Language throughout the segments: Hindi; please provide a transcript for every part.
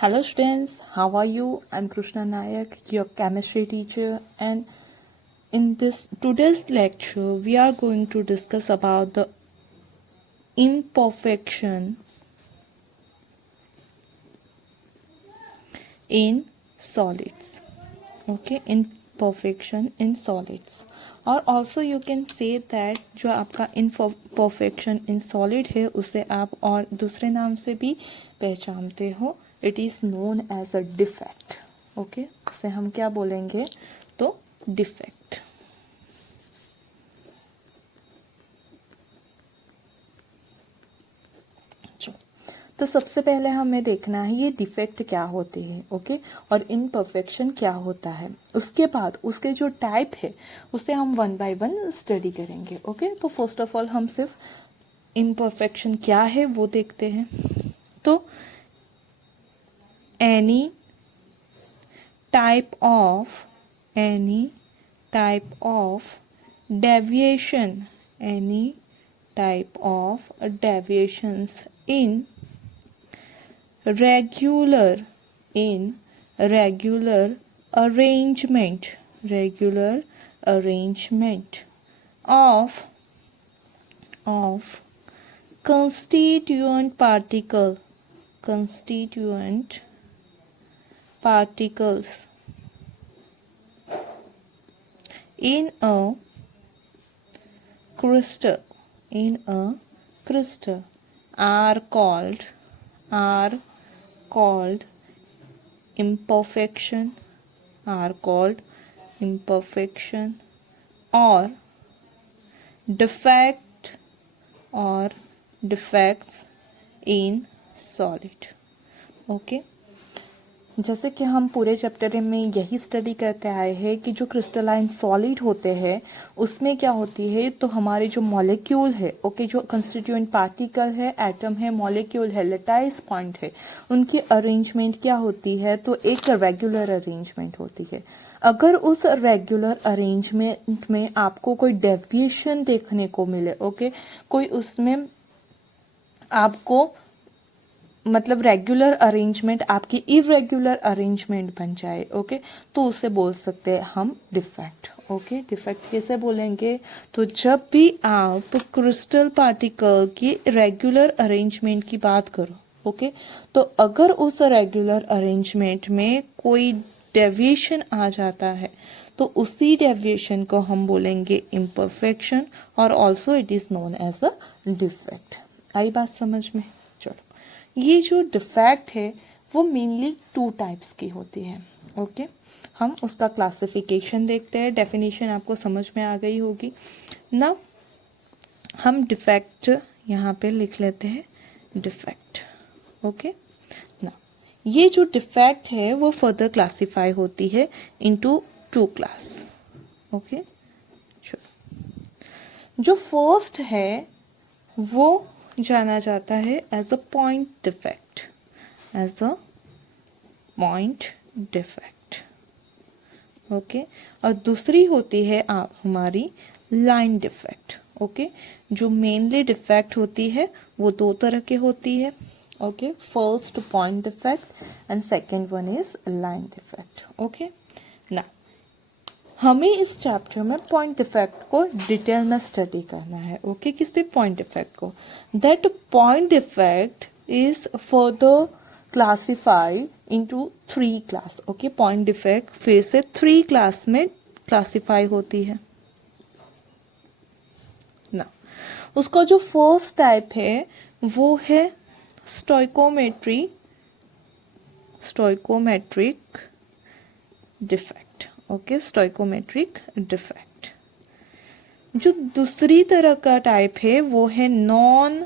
Hello students, how are you? I'm Krishna Nayak, your chemistry teacher, and in this today's lecture we are going to discuss about the imperfection in solids. Okay, imperfection in solids. और also you can say that जो आपका imperfection in solid है उसे आप और दूसरे नाम से भी पहचानते हो. It is known as a defect. Okay, इसे हम क्या बोलेंगे तो डिफेक्ट. तो सबसे पहले हमें देखना है ये डिफेक्ट क्या होती है. ओके, और इनपरफेक्शन क्या होता है. उसके बाद उसके जो टाइप है उसे हम वन बाय वन स्टडी करेंगे. ओके, तो फर्स्ट ऑफ ऑल हम सिर्फ इनपरफेक्शन क्या है वो देखते हैं. तो any type of deviation, any type of deviations in regular arrangement of constituent particles in a crystal are called imperfection or defects in solid. Okay, जैसे कि हम पूरे चैप्टर में यही स्टडी करते आए हैं कि जो क्रिस्टलाइन सॉलिड होते हैं उसमें क्या होती है, तो हमारे जो मॉलिक्यूल है, ओके, जो कंस्टिट्यूएंट पार्टिकल है, एटम है, मॉलिक्यूल है, लेटाइस पॉइंट है, उनकी अरेंजमेंट क्या होती है, तो एक रेगुलर अरेंजमेंट होती है. अगर उस रेगुलर अरेंजमेंट में आपको कोई डेविएशन देखने को मिले, ओके, कोई उसमें आपको मतलब रेगुलर अरेंजमेंट आपकी इरेगुलर अरेंजमेंट बन जाए, ओके, तो उसे बोल सकते हैं हम डिफेक्ट. ओके, डिफेक्ट कैसे बोलेंगे, तो जब भी आप क्रिस्टल पार्टिकल की रेगुलर अरेंजमेंट की बात करो, ओके, तो अगर उस रेगुलर अरेंजमेंट में कोई डेविएशन आ जाता है तो उसी डेविएशन को हम बोलेंगे इम्परफेक्शन और also it is known as a defect. आई बात समझ में. ये जो डिफेक्ट है वो मेनली टू टाइप्स की होती है. ओके, हम उसका क्लासिफिकेशन देखते हैं. डेफिनेशन आपको समझ में आ गई होगी ना. हम डिफेक्ट यहाँ पे लिख लेते हैं डिफेक्ट. ओके ना, ये जो डिफेक्ट है वो फर्दर क्लासिफाई होती है इनटू टू क्लास. ओके, जो फर्स्ट है वो जाना जाता है as a point defect. Okay, और दूसरी होती है आप हमारी लाइन डिफेक्ट. ओके, जो मेनली डिफेक्ट होती है वो दो तरह के होती है. Okay, first point defect and second one is line defect. Okay ना, हमें इस चैप्टर में पॉइंट डिफेक्ट को डिटेल में स्टडी करना है. ओके, किससे पॉइंट डिफेक्ट को. That point defect is further classified into three class. Okay, point defect फिर से थ्री क्लास में क्लासिफाई होती है ना. उसका जो फर्स्ट टाइप है वो है stoichiometric defect. Okay, stoichiometric defect. जो दूसरी तरह का टाइप है वो है नॉन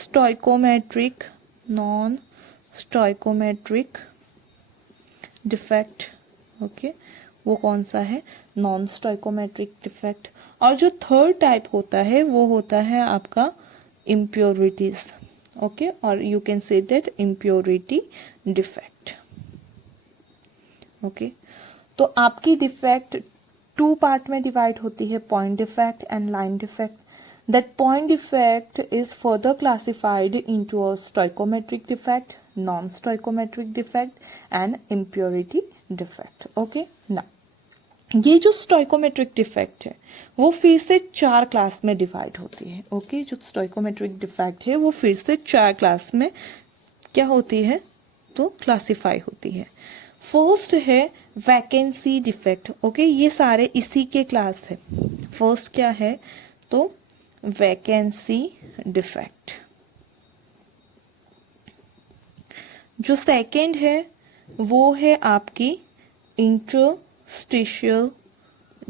स्टोइकोमेट्रिक डिफेक्ट. ओके, वो कौन सा है, नॉन स्टोइकोमेट्रिक डिफेक्ट. और जो थर्ड टाइप होता है वो होता है आपका इम्प्योरिटीज. ओके, और you can say that impurity defect. Okay, तो आपकी डिफेक्ट टू पार्ट में डिवाइड होती है, point defect and line defect. That point defect is further classified into a stoichiometric defect. Non stoichiometric defect and impurity defect. Okay ना, ये जो स्टोइकोमेट्रिक डिफेक्ट है वो फिर से 4 क्लास में डिवाइड होती है। ओके, जो स्टोइकोमेट्रिक डिफेक्ट है वो फिर से 4 क्लास में क्या होती है, तो क्लासिफाई होती है। फर्स्ट है वैकेंसी डिफेक्ट। ओके, ये सारे इसी के क्लास है। फर्स्ट क्या है, तो वैकेंसी डिफेक्ट। जो सेकंड है वो है आपकी interstitial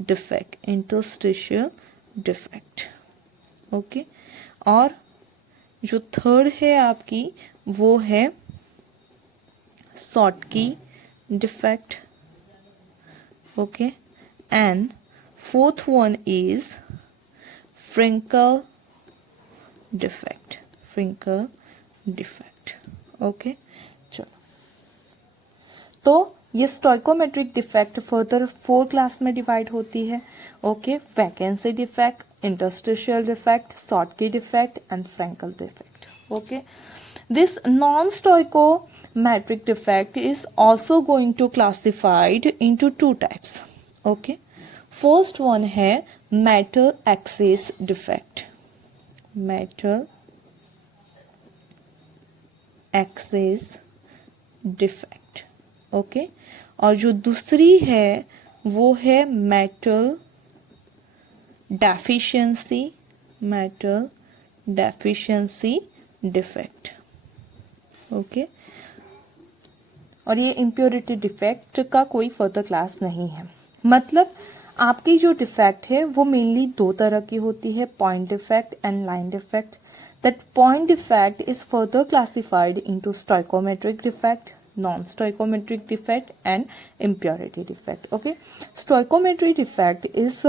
defect, interstitial defect. Okay, और जो थर्ड है आपकी वो है Schottky defect. Okay, and fourth one is Frenkel defect, Frenkel defect. Okay, चलो, तो ये स्टोइकोमेट्रिक डिफेक्ट फर्दर 4 क्लास में डिवाइड होती है। Okay, vacancy defect, interstitial defect, Schottky defect and Frenkel defect. Okay, this non-stoichometric defect is also going to classified into 2 types. Okay, first one है metal axis defect, metal axis defect. Okay, और जो दूसरी है वो है metal deficiency, metal deficiency defect. Okay, और ये इम्प्योरिटी डिफेक्ट का कोई फर्दर क्लास नहीं है। मतलब आपकी जो डिफेक्ट है वो मेनली 2 तरह की होती है, point defect and line defect. That point defect is further classified into stoichiometric defect, non stoichiometric defect and impurity defect. Okay, stoichiometric defect is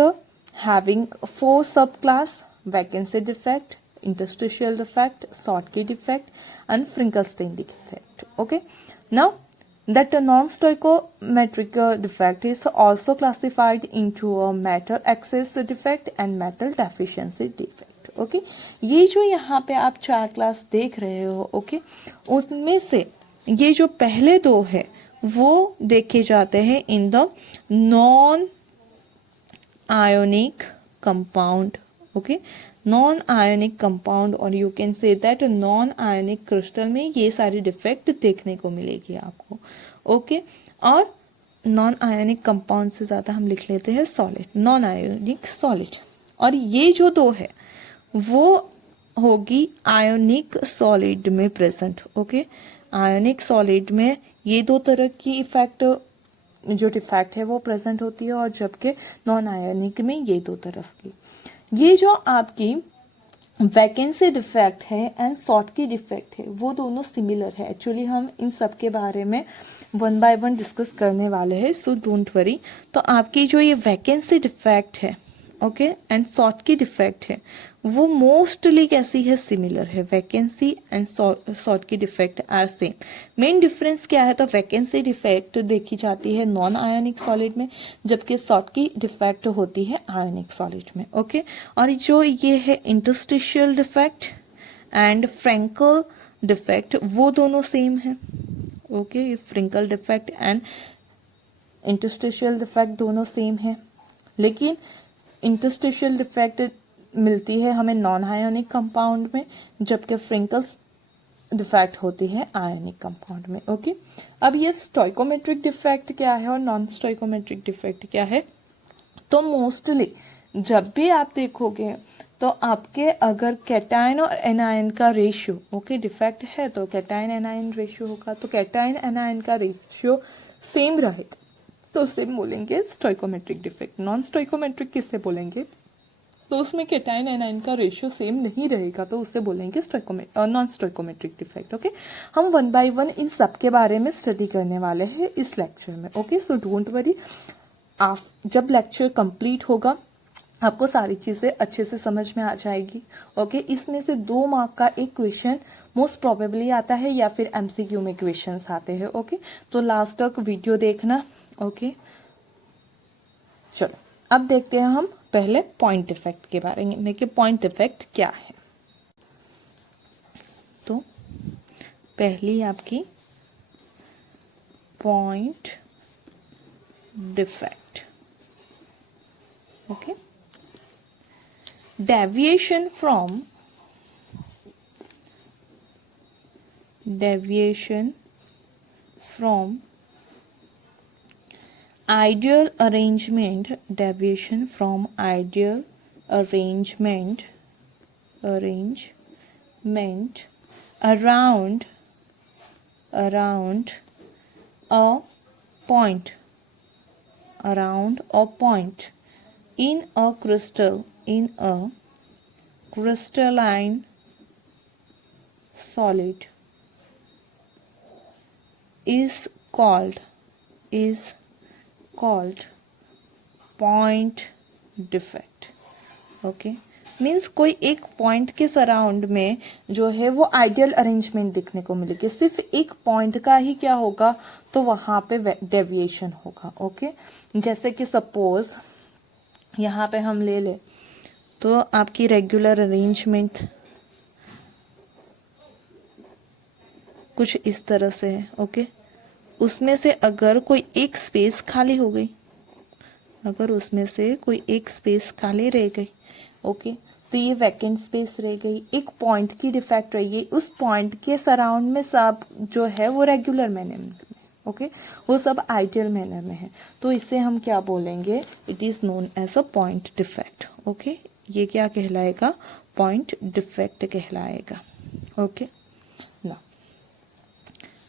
having 4 सब class: vacancy defect, interstitial defect, Schottky defect and Finkelstein defect. Okay, now that non-stoichometric defect is also classified into a metal axis defect and metal deficiency defect. Okay, ये जो यहाँ पे आप 4 क्लास देख रहे हो, okay, उसमें से ये जो पहले 2 है वो देखे जाते हैं in the non ionic compound. Okay, non ionic compound, और you can say that non ionic crystal में ये सारी डिफेक्ट देखने को मिलेगी आपको। ओके, और नॉन आयोनिक कंपाउंड से ज़्यादा हम लिख लेते हैं सॉलिड, नॉन आयोनिक सॉलिड। और ये जो 2 है वो होगी आयोनिक सॉलिड में प्रेजेंट। ओके, आयोनिक सॉलिड में ये 2 तरह की इफेक्ट जो डिफेक्ट है वो प्रेजेंट होती है, और जबकि नॉन आयोनिक में ये 2 तरफ की। ये जो आपकी वैकेंसी डिफेक्ट है एंड शॉर्टकी डिफेक्ट है वो दोनों सिमिलर है। एक्चुअली हम इन सब के बारे में 1 बाय 1 डिस्कस करने वाले हैं, सो डोंट वरी। तो आपकी जो ये वैकेंसी डिफेक्ट है, ओके, एंड शॉर्टकी डिफेक्ट है वो मोस्टली कैसी है, सिमिलर है। Vacancy and Schottky defect are same. Main difference क्या है, तो वैकेंसी डिफेक्ट देखी जाती है नॉन आयोनिक सॉलिड में, जबकि शॉर्टकी डिफेक्ट होती है आयोनिक सॉलिड में। ओके, और जो ये है interstitial defect and Frenkel defect वो दोनों सेम है। Okay, Frenkel defect and interstitial defect दोनों सेम है, लेकिन इंटरस्टिशियल डिफेक्ट मिलती है हमें नॉन आयोनिक कंपाउंड में, जबकि फ्रेंकल्स डिफेक्ट होती है आयोनिक कंपाउंड में। ओके, अब ये स्टोइकोमेट्रिक डिफेक्ट क्या है और नॉन स्टोइकोमेट्रिक डिफेक्ट क्या है, तो मोस्टली जब भी आप देखोगे तो आपके अगर कैटायन और एनायन का रेशियो, ओके, डिफेक्ट है तो कैटायन एनायन रेशियो होगा, तो कैटायन एनायन का रेशियो सेम रहेगा तो उसे बोलेंगे स्टोइकोमेट्रिक डिफेक्ट। नॉन स्टोइकोमेट्रिक किससे बोलेंगे, तो उसमें कैटायन एनायन का रेशियो सेम नहीं रहेगा तो उसे बोलेंगे नॉन स्टोइकोमेट्रिक डिफेक्ट। ओके, हम 1 बाय 1 इन सब के बारे में स्टडी करने वाले हैं इस लेक्चर में। ओके, सो डोंट वरी, आप जब लेक्चर कंप्लीट होगा आपको सारी चीज़ें अच्छे से समझ में आ जाएगी। ओके, इसमें से 2 मार्क का एक क्वेश्चन मोस्ट प्रोबेबली आता है या फिर MCQ में क्वेश्चंस आते हैं। ओके, तो लास्ट तक वीडियो देखना। ओके, चलो अब देखते हैं हम पहले पॉइंट इफेक्ट के बारे में कि पॉइंट इफेक्ट क्या है। तो पहली आपकी point defect. Okay. deviation from ideal arrangement, deviation from ideal arrangement around a point in a crystalline solid is called point defect. Okay. Means कोई एक पॉइंट के सराउंड में जो है वो आइडियल अरेंजमेंट दिखने को मिलेगी, सिर्फ एक पॉइंट का ही क्या होगा, तो वहां पे डेविएशन होगा. ओके. जैसे कि सपोज यहाँ पे हम ले ले तो आपकी रेगुलर अरेंजमेंट कुछ इस तरह से है. ओके. उसमें से अगर कोई एक स्पेस खाली हो गई, अगर उसमें से कोई एक स्पेस खाली रह गई, ओके, तो ये वैकेंट स्पेस रह गई, एक पॉइंट की डिफेक्ट रही है. उस पॉइंट के सराउंड में सब जो है वो रेगुलर मैनर में, ओके, वो सब आइडियल मैनर में है. तो इसे हम क्या बोलेंगे, it is known as a point defect. Okay. ये क्या कहलाएगा, पॉइंट डिफेक्ट कहलाएगा. ओके. ना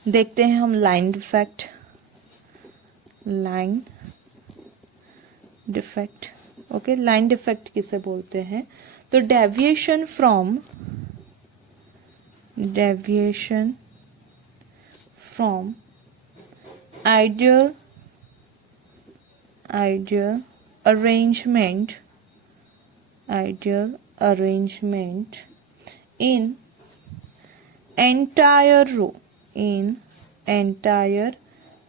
देखते हैं हम line defect. Line defect. Okay. Line defect किसे बोलते हैं, तो deviation from ideal arrangement in entire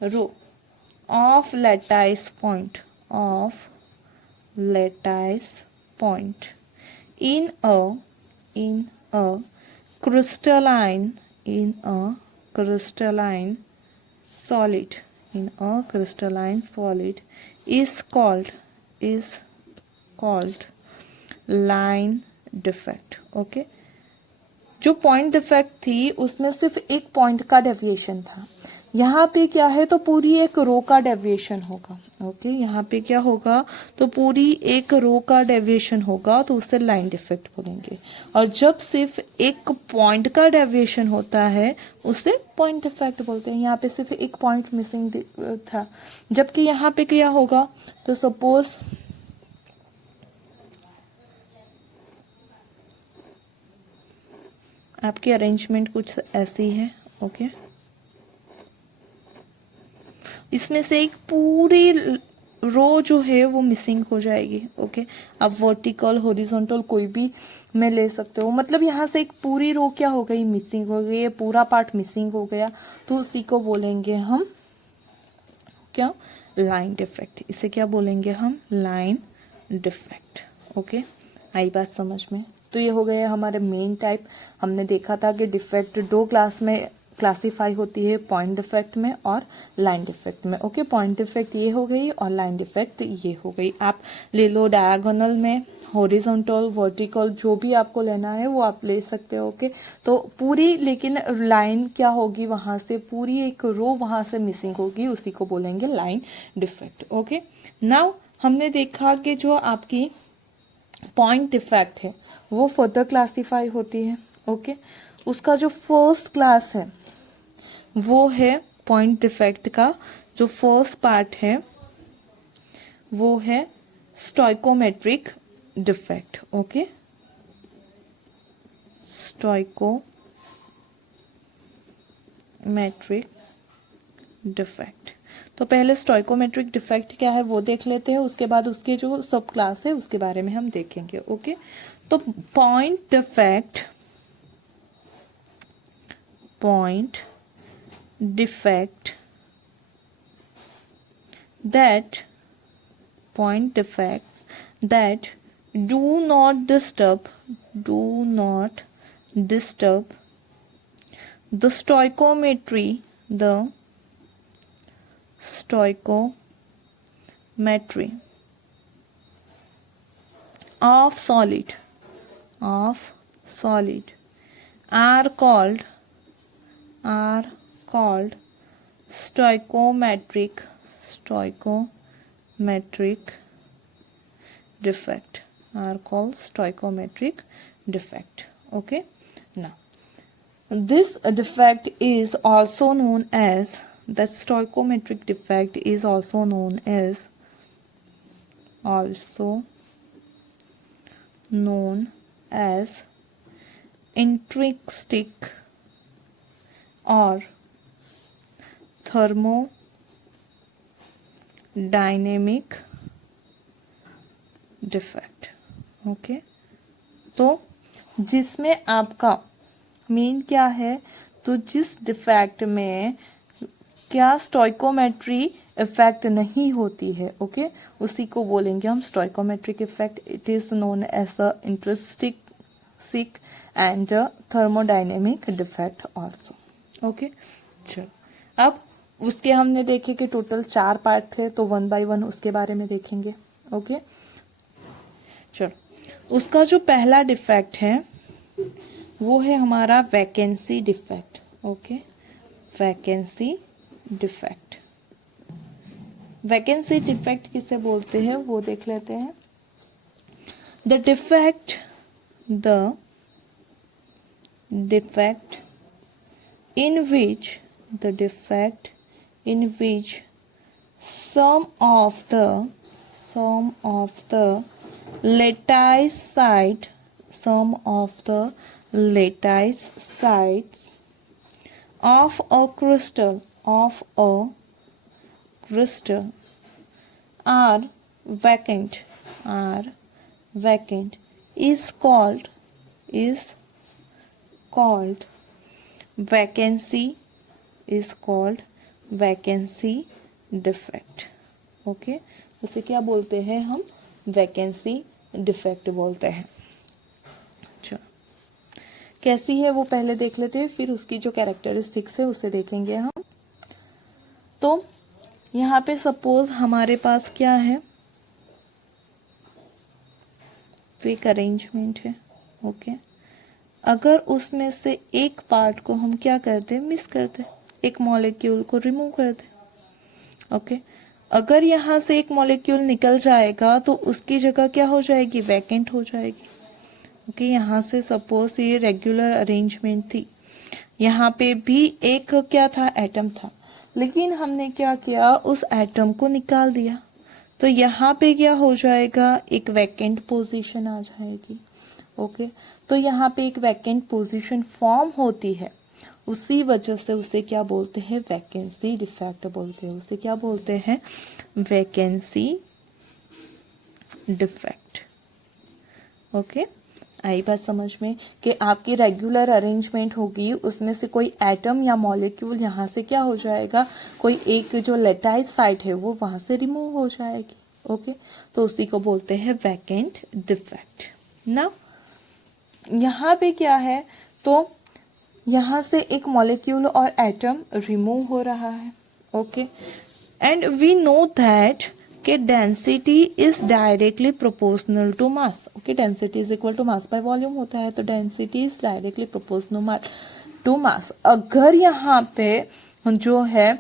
row of lattice point in a crystalline solid is called line defect. Okay. जो पॉइंट डिफेक्ट थी उसमें सिर्फ एक पॉइंट का डेविएशन था, यहाँ पे क्या है, तो पूरी एक रो का डेविएशन होगा. ओके. यहाँ पे क्या होगा, तो पूरी एक रो का डेविएशन होगा, तो उसे लाइन डिफेक्ट बोलेंगे. और जब सिर्फ एक पॉइंट का डेविएशन होता है उसे पॉइंट डिफेक्ट बोलते हैं. यहाँ पे सिर्फ एक पॉइंट मिसिंग था, जबकि यहाँ पे क्या होगा, तो सपोज आपकी अरेंजमेंट कुछ ऐसी है. ओके. इसमें से एक पूरी रो जो है वो मिसिंग हो जाएगी. ओके. आप वर्टिकल हॉरिजॉन्टल कोई भी में ले सकते हो, मतलब यहाँ से एक पूरी रो क्या हो गई, मिसिंग हो गई, ये पूरा पार्ट मिसिंग हो गया, तो उसी को बोलेंगे हम क्या, लाइन डिफेक्ट. इसे क्या बोलेंगे हम, लाइन डिफेक्ट. ओके. आई बात समझ में. तो ये हो गया हमारे मेन टाइप. हमने देखा था कि डिफेक्ट दो क्लास में क्लासीफाई होती है, पॉइंट डिफेक्ट में और लाइन डिफेक्ट में. ओके. पॉइंट डिफेक्ट ये हो गई और लाइन डिफेक्ट ये हो गई. आप ले लो डायगोनल में, हॉरिजॉन्टल, वर्टिकल, जो भी आपको लेना है वो आप ले सकते हो. ओके. तो पूरी, लेकिन लाइन क्या होगी, वहां से पूरी एक रो वहां से मिसिंग होगी, उसी को बोलेंगे लाइन डिफेक्ट. ओके. नाउ हमने देखा कि जो आपकी पॉइंट डिफेक्ट है वो फर्दर क्लासीफाई होती है. ओके. उसका जो फर्स्ट क्लास है वो है पॉइंट डिफेक्ट का जो फर्स्ट पार्ट है वो है stoichiometric defect. Okay. Stoichiometric defect. तो पहले स्टोइकोमेट्रिक डिफेक्ट क्या है वो देख लेते हैं, उसके बाद उसके जो सब क्लास है उसके बारे में हम देखेंगे. ओके. तो point defect that do not disturb the stoichiometry of solid are called stoichiometric defect, are called stoichiometric defect. Okay, now this defect is also known as, that stoichiometric defect is also known as intrinsic or thermodynamic defect. Okay, तो जिसमें आपका मेन क्या है, तो जिस डिफेक्ट में क्या स्टोइकोमेट्री इफेक्ट नहीं होती है, ओके, उसी को बोलेंगे हम stoichiometric effect. It is known as a intrinsic and thermodynamic defect also. Okay, चलो अब उसके हमने देखे कि टोटल 4 पार्ट थे, तो 1 बाय 1 उसके बारे में देखेंगे. ओके, चलो उसका जो पहला डिफेक्ट है वो है हमारा vacancy defect. Okay, vacancy defect. Vacancy defect किसे बोलते हैं वो देख लेते हैं. The defect in which some of the lattice sides of a crystal are vacant is called vacancy defect. Okay, उसे क्या बोलते हैं हम, वैकेंसी डिफेक्ट बोलते हैं. चलो कैसी है वो पहले देख लेते हैं, फिर उसकी जो कैरेक्टरिस्टिक्स है उसे देखेंगे हम. तो यहाँ पे सपोज हमारे पास क्या है, तो एक अरेंजमेंट है. ओके, अगर उसमें से एक पार्ट को हम क्या करते हैं, मिस करते हैं, एक मॉलिक्यूल को रिमूव करते हैं. ओके, अगर यहाँ से एक मॉलिक्यूल निकल जाएगा तो उसकी जगह क्या हो जाएगी, वैकेंट हो जाएगी. ओके, यहाँ से सपोज ये रेगुलर अरेंजमेंट थी, यहाँ पे भी एक क्या था, एटम था, लेकिन हमने क्या किया, उस एटम को निकाल दिया, तो यहाँ पे क्या हो जाएगा, एक वैकेंट पोजीशन आ जाएगी. ओके, तो यहाँ पे एक वैकेंट पोजीशन फॉर्म होती है, उसी वजह से उसे क्या बोलते हैं, वैकेंसी डिफेक्ट बोलते हैं. उसे क्या बोलते हैं, वैकेंसी डिफेक्ट. ओके, आई बात समझ में कि आपकी रेगुलर अरेंजमेंट होगी, उसमें से कोई एटम या मॉलिक्यूल यहाँ से क्या हो जाएगा, कोई एक जो लेटाइस साइट है वो वहाँ से रिमूव हो जाएगी. ओके, तो उसी को बोलते हैं वैकेंट डिफेक्ट. ना यहाँ पे क्या है, तो यहाँ से एक मॉलिक्यूल और एटम रिमूव हो रहा है. Okay, and we know that कि density is directly proportional to mass. Okay, density is equal to mass by volume होता है, तो density is directly proportional to mass. अगर यहाँ पे जो है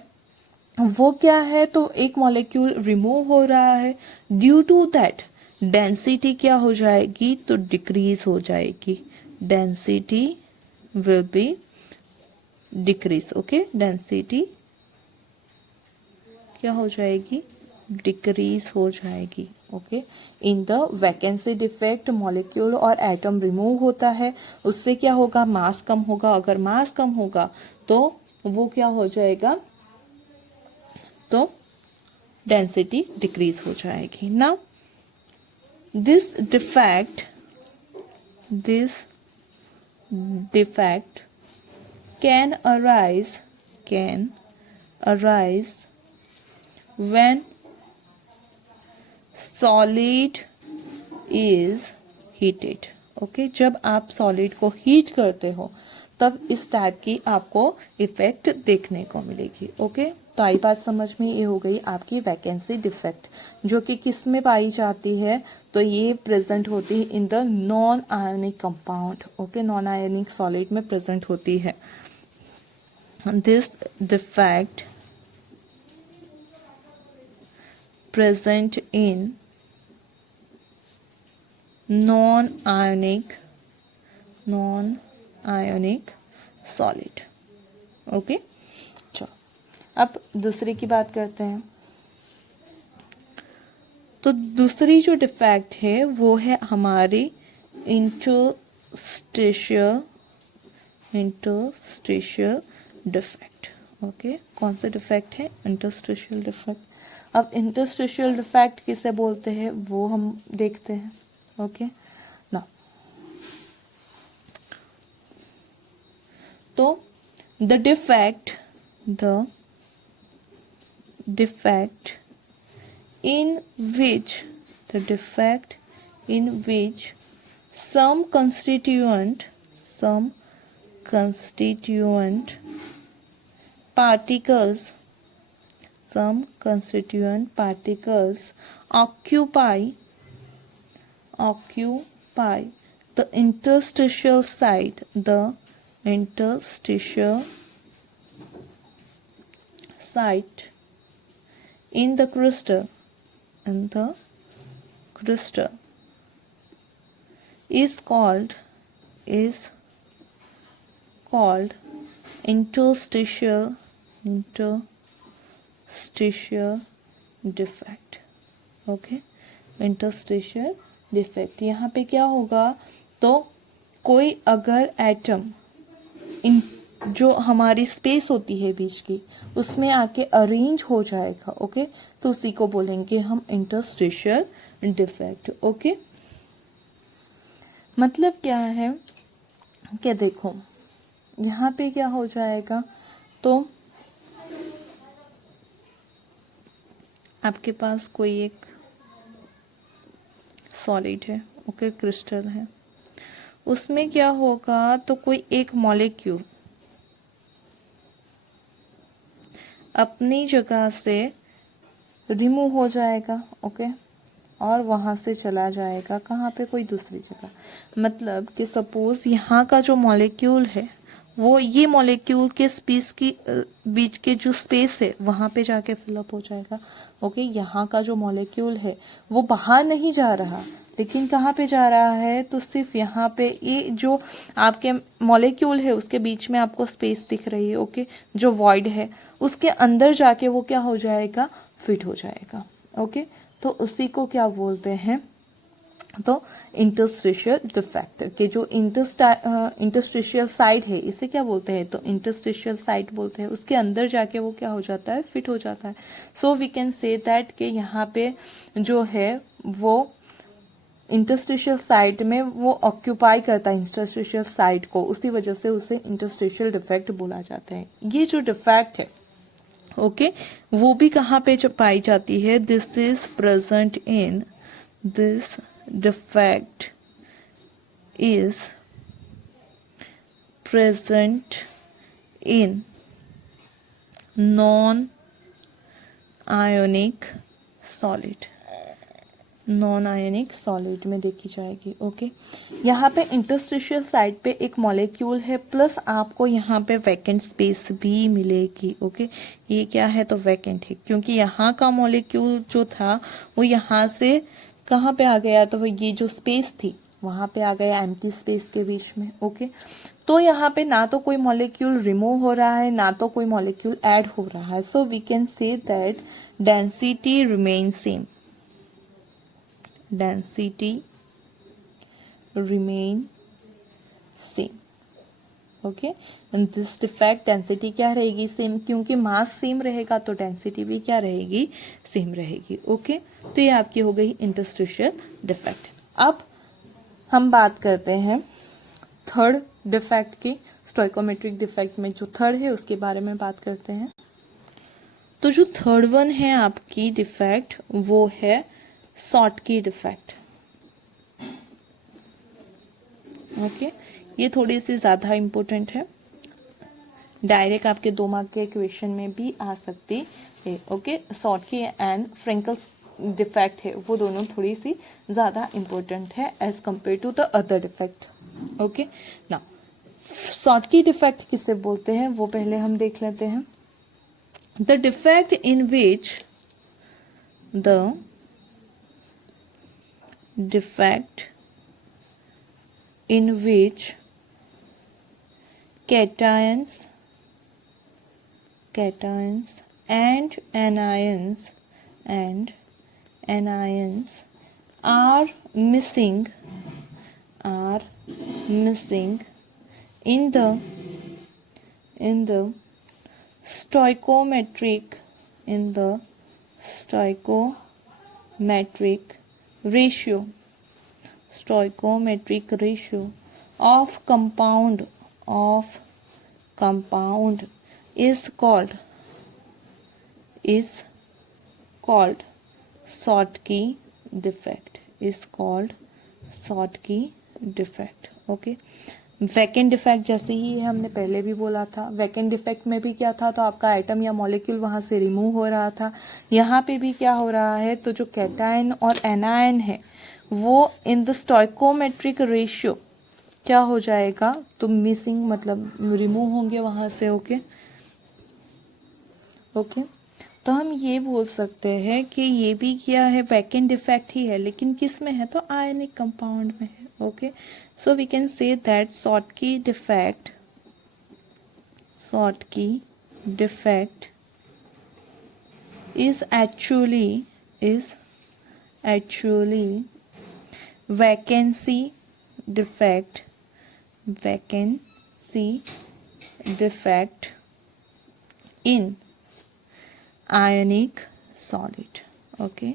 वो क्या है, तो एक मॉलिक्यूल रिमूव हो रहा है, ड्यू टू दैट डेंसिटी क्या हो जाएगी, तो डिक्रीज हो जाएगी. Density will be decrease. okay, density क्या हो जाएगी, डिक्रीज हो जाएगी. Okay, in the vacancy defect molecule और एटम रिमूव होता है, उससे क्या होगा, मास कम होगा. अगर मास कम होगा तो वो क्या हो जाएगा, तो डेंसिटी डिक्रीज हो जाएगी. Now this defect can arise when solid is heated. Okay, जब आप सॉलिड को हीट करते हो तब इस टाइप की आपको इफेक्ट देखने को मिलेगी। ओके, तो आई बात समझ में, ये हो गई आपकी वैकेंसी डिफेक्ट, जो कि किस में पाई जाती है, तो ये प्रेजेंट होती है इन the non ionic compound. Okay, non ionic solid में प्रेजेंट होती है। This defect present in non ionic solid. Okay, चलो अब दूसरे की बात करते हैं। तो दूसरी जो डिफेक्ट है वो है हमारी इंटरस्टिशियल डिफेक्ट। ओके, कौन सा डिफेक्ट है? Interstitial defect. अब इंटरस्टिशियल डिफेक्ट किसे बोलते हैं वो हम देखते हैं। ओके ना, तो the defect in which some constituent particles occupy the interstitial site in the crystal is called interstitial defect। Okay, interstitial defect. यहाँ पे क्या होगा, तो कोई अगर एटम जो हमारी स्पेस होती है बीच की, उसमें आके अरेंज हो जाएगा। ओके, तो उसी को बोलेंगे हम इंटरस्टिशियल डिफेक्ट। ओके, मतलब क्या है कि देखो यहाँ पे क्या हो जाएगा, तो आपके पास कोई एक सॉलिड है। ओके, क्रिस्टल है, उसमें क्या होगा, तो कोई एक मॉलिक्यूल अपनी जगह से रिमूव हो जाएगा। ओके, और वहां से चला जाएगा कहाँ पे, कोई दूसरी जगह। मतलब कि सपोज यहाँ का जो मॉलिक्यूल है वो ये मॉलिक्यूल के स्पेस की बीच के जो स्पेस है वहां पे जाके फिलअप हो जाएगा। ओके, यहाँ का जो मॉलिक्यूल है वो बाहर नहीं जा रहा, लेकिन कहाँ पे जा रहा है, तो सिर्फ यहाँ पे ये जो आपके मॉलिक्यूल है उसके बीच में आपको स्पेस दिख रही है। ओके, जो वॉइड है उसके अंदर जाके वो क्या हो जाएगा, फिट हो जाएगा। ओके, तो उसी को क्या बोलते हैं, तो इंटरस्टिशियल डिफेक्ट के जो इंटरस्टिशियल साइड है इसे क्या बोलते हैं, तो इंटरस्टिशियल साइड बोलते हैं। उसके अंदर जाके वो क्या हो जाता है, फिट हो जाता है। So we can say that कि यहाँ पे जो है वो इंटरस्टिशियल साइड में वो ऑक्यूपाई करता है इंटरस्टिशियल साइड को, उसी वजह से उसे इंटरस्टिशियल डिफेक्ट बोला जाता है। ये जो डिफेक्ट है ओके, वो भी कहाँ पे पाई जाती है, this is present in this defect is present in non-ionic solid में देखी जाएगी। ओके, यहाँ पे इंटरस्टिशियल साइड पे एक मॉलिक्यूल है, प्लस आपको यहाँ पे वैकेंट स्पेस भी मिलेगी। ओके, ये क्या है, तो वैकेंट है, क्योंकि यहाँ का मॉलिक्यूल जो था वो यहाँ से कहाँ पे आ गया, तो ये जो स्पेस थी वहां पे आ गया, एम्प्टी स्पेस के बीच में। ओके, तो यहाँ पे ना तो कोई मॉलिक्यूल रिमूव हो रहा है ना तो कोई मॉलिक्यूल ऐड हो रहा है। So we can say that density remain same, okay, and this defect density क्या रहेगी, सेम, क्योंकि मास सेम रहेगा तो डेंसिटी भी क्या रहेगी, सेम रहेगी। ओके, तो ये आपकी हो गई इंटरस्टिशियल डिफेक्ट। अब हम बात करते हैं थर्ड डिफेक्ट की, स्टोइकोमेट्रिक डिफेक्ट में जो थर्ड है उसके बारे में बात करते हैं। तो जो थर्ड वन है आपकी डिफेक्ट वो है शॉर्टकी डिफेक्ट। ओके, ये थोड़ी सी ज़्यादा इम्पोर्टेंट है, डायरेक्ट आपके 2 मार्क के क्वेश्चन में भी आ सकती है। Okay, Schottky and Frenkels defect है वो दोनों थोड़ी सी ज़्यादा इम्पोर्टेंट है as compare to the other defect. Okay, ना शॉर्टकी डिफेक्ट किसे बोलते हैं वो पहले हम देख लेते हैं। The defect in which cations and anions are missing in the stoichiometric ratio of compound is called Schottky defect। Okay, vacant defect जैसे ही हमने पहले भी बोला था, वैकेंट डिफेक्ट में भी क्या था, तो आपका एटम या मॉलिक्यूल वहां से रिमूव हो रहा था। यहाँ पे भी क्या हो रहा है, तो जो कैटायन और एनायन है वो इन द स्टोइकोमेट्रिक रेशियो क्या हो जाएगा, तो मिसिंग मतलब रिमूव होंगे वहां से। ओके, तो हम ये बोल सकते हैं कि ये भी क्या है, वैकेंट डिफेक्ट ही है, लेकिन किस में है, तो आयनिक कंपाउंड में है। Okay, so we can say that Schottky defect is actually vacancy defect in ionic solid। Okay,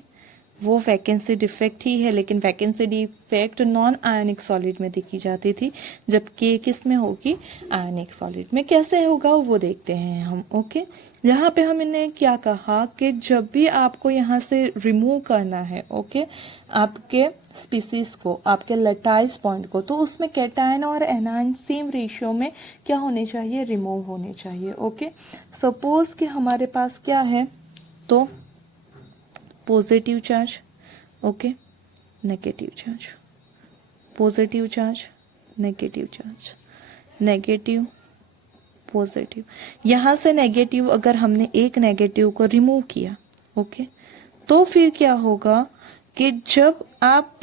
वो वैकेंसी डिफेक्ट ही है, लेकिन vacancy defect non ionic solid में देखी जाती थी, जबकि किस में होगी, आयनिक सॉलिड में। कैसे होगा वो देखते हैं हम। ओके, यहाँ पे हमने क्या कहा कि जब भी आपको यहाँ से रिमूव करना है, ओके, आपके स्पीसीज को, आपके लटाइस पॉइंट को, तो उसमें कैटायन और एनायन सेम रेशियो में क्या होने चाहिए, रिमूव होने चाहिए। ओके, सपोज कि हमारे पास क्या है, तो positive charge, okay, negative charge, positive charge, negative charge, negative positive. यहाँ से नेगेटिव, अगर हमने एक नेगेटिव को रिमूव किया, ओके, तो फिर क्या होगा कि जब आप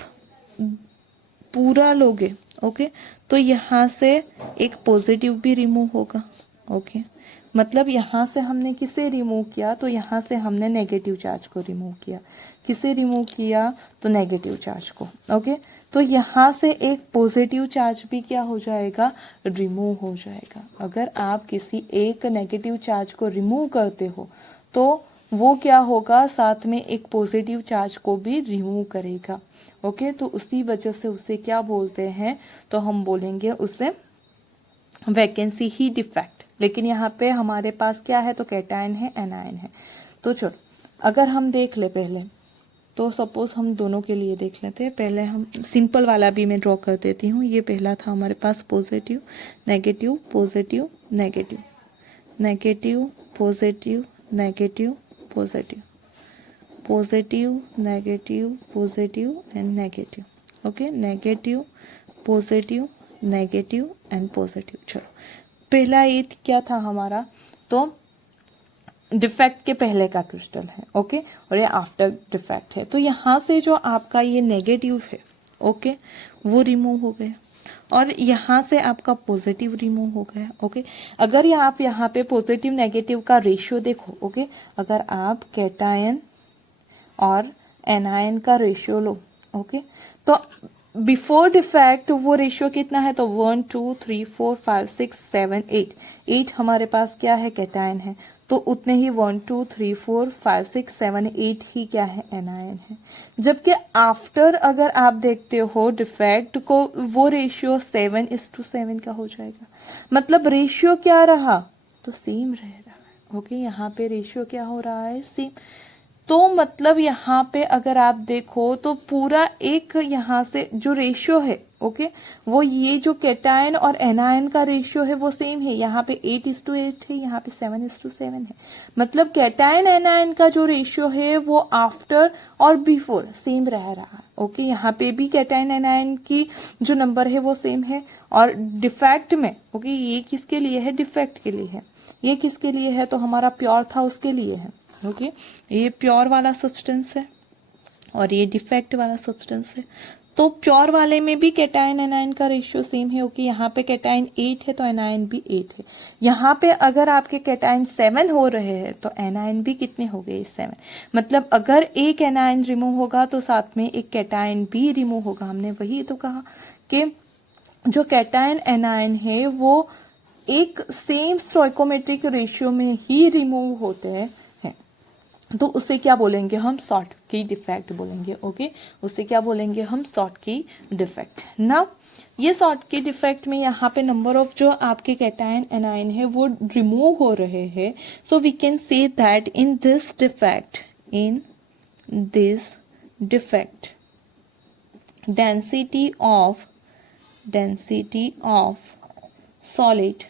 पूरा लोगे, ओके, तो यहाँ से एक पॉजिटिव भी रिमूव होगा। ओके, मतलब यहाँ से हमने किसे रिमूव किया, तो यहाँ से हमने नेगेटिव चार्ज को रिमूव किया। किसे रिमूव किया, तो नेगेटिव चार्ज को। ओके, तो यहाँ से एक पॉजिटिव चार्ज भी क्या हो जाएगा, रिमूव हो जाएगा। अगर आप किसी एक नेगेटिव चार्ज को रिमूव करते हो तो वो क्या होगा, साथ में एक पॉजिटिव चार्ज को भी रिमूव करेगा। ओके, तो उसी वजह से उसे क्या बोलते हैं, तो हम बोलेंगे उसे वैकेंसी ही डिफेक्ट। लेकिन यहाँ पे हमारे पास क्या है, तो कैटायन है, एनायन है। तो चलो अगर हम देख ले पहले, तो सपोज हम दोनों के लिए देख लेते हैं। पहले हम सिंपल वाला भी मैं ड्रॉ कर देती हूँ। ये पहला था हमारे पास positive negative positive negative negative positive negative positive positive negative positive and negative. Okay, negative positive negative and positive. चलो पहला ये क्या था हमारा, तो डिफेक्ट के पहले का क्रिस्टल है। ओके, और ये आफ्टर डिफेक्ट है। तो यहाँ से जो आपका ये नेगेटिव है, ओके, वो रिमूव हो गया और यहाँ से आपका पॉजिटिव रिमूव हो गया। ओके, अगर आप यहाँ पे पॉजिटिव नेगेटिव का रेशियो देखो, ओके, अगर आप कैटायन और एनायन का रेशियो लो, ओके, तो बिफोर डिफेक्ट वो रेशियो कितना है, तो 1 2 3 4 5 6 7 8 8 हमारे पास क्या है, कैटायन है। तो उतने ही 1 2 3 4 5 6 7 8 ही क्या है, एनायन है। जबकि आफ्टर अगर आप देखते हो डिफेक्ट को, वो रेशियो 7:7 का हो जाएगा। मतलब रेशियो क्या रहा, तो सेम रह रहा है। ओके, यहाँ पे रेशियो क्या हो रहा है, सेम। तो मतलब यहाँ पे अगर आप देखो तो पूरा एक यहाँ से जो रेशियो है, ओके वो ये जो कैटायन और एनायन का रेशियो है वो सेम है, यहाँ पे 8:8 है, यहाँ पे 7:7 है। मतलब कैटायन एनायन का जो रेशियो है वो आफ्टर और बिफोर सेम रह रहा है। ओके यहाँ पे भी कैटायन एनायन की जो नंबर है वो सेम है। और डिफेक्ट में ओके ये किसके लिए है, डिफेक्ट के लिए है। ये किसके लिए है, तो हमारा प्योर था उसके लिए है। ओके ये प्योर वाला सब्सटेंस है और ये डिफेक्ट वाला सब्सटेंस है। तो प्योर वाले में भी कैटायन एनायन का रेशियो सेम है। ओके यहाँ पे कैटायन 8 है तो एनायन भी 8 है। यहाँ पे अगर आपके कैटायन 7 हो रहे हैं तो एनायन भी कितने हो गए, 7। मतलब अगर एक एनायन रिमूव होगा तो साथ में एक कैटायन भी रिमूव होगा। हमने वही तो कहा कि जो कैटायन एनायन है वो एक सेम स्टोइकोमेट्रिक रेशियो में ही रिमूव होते हैं। तो उसे क्या बोलेंगे हम, शॉर्ट की डिफेक्ट बोलेंगे। ओके उसे क्या बोलेंगे हम, शॉर्ट की डिफेक्ट ना। ये शॉर्ट की डिफेक्ट में यहाँ पे नंबर ऑफ जो आपके कैटायन एनायन है वो रिमूव हो रहे हैं। So we can say that in this defect density of solid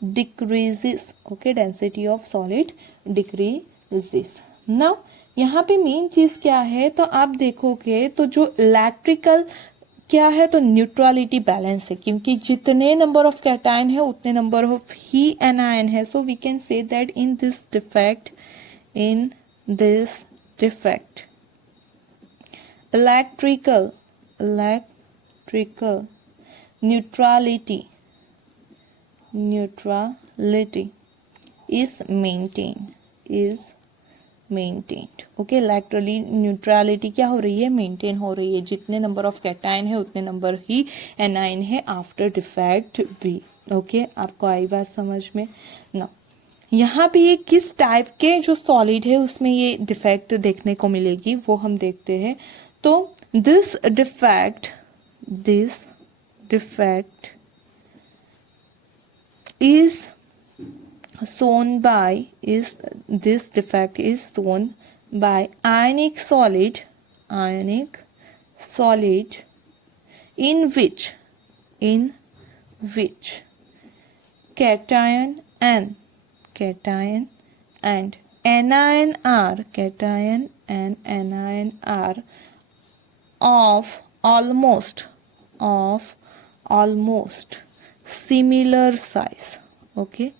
decreases. okay density of solid decreases. now यहाँ पे मेन चीज क्या है, तो आप देखोगे तो जो इलेक्ट्रिकल क्या है, तो न्यूट्रलिटी बैलेंस है, क्योंकि जितने नंबर ऑफ कैटायन है उतने नंबर ऑफ ही एनायन है। So we can say that in this defect electrical neutrality is maintained. Okay electrically neutrality क्या हो रही है, मेंटेन हो रही है। जितने नंबर ऑफ कैटायन है उतने नंबर ही एनायन है आफ्टर डिफेक्ट भी। ओके आपको आई बात समझ में ना। यहाँ पे ये किस टाइप के जो सॉलिड है उसमें ये डिफेक्ट देखने को मिलेगी वो हम देखते हैं। तो this defect is shown by ionic solid in which cation and anion are of almost similar size. Okay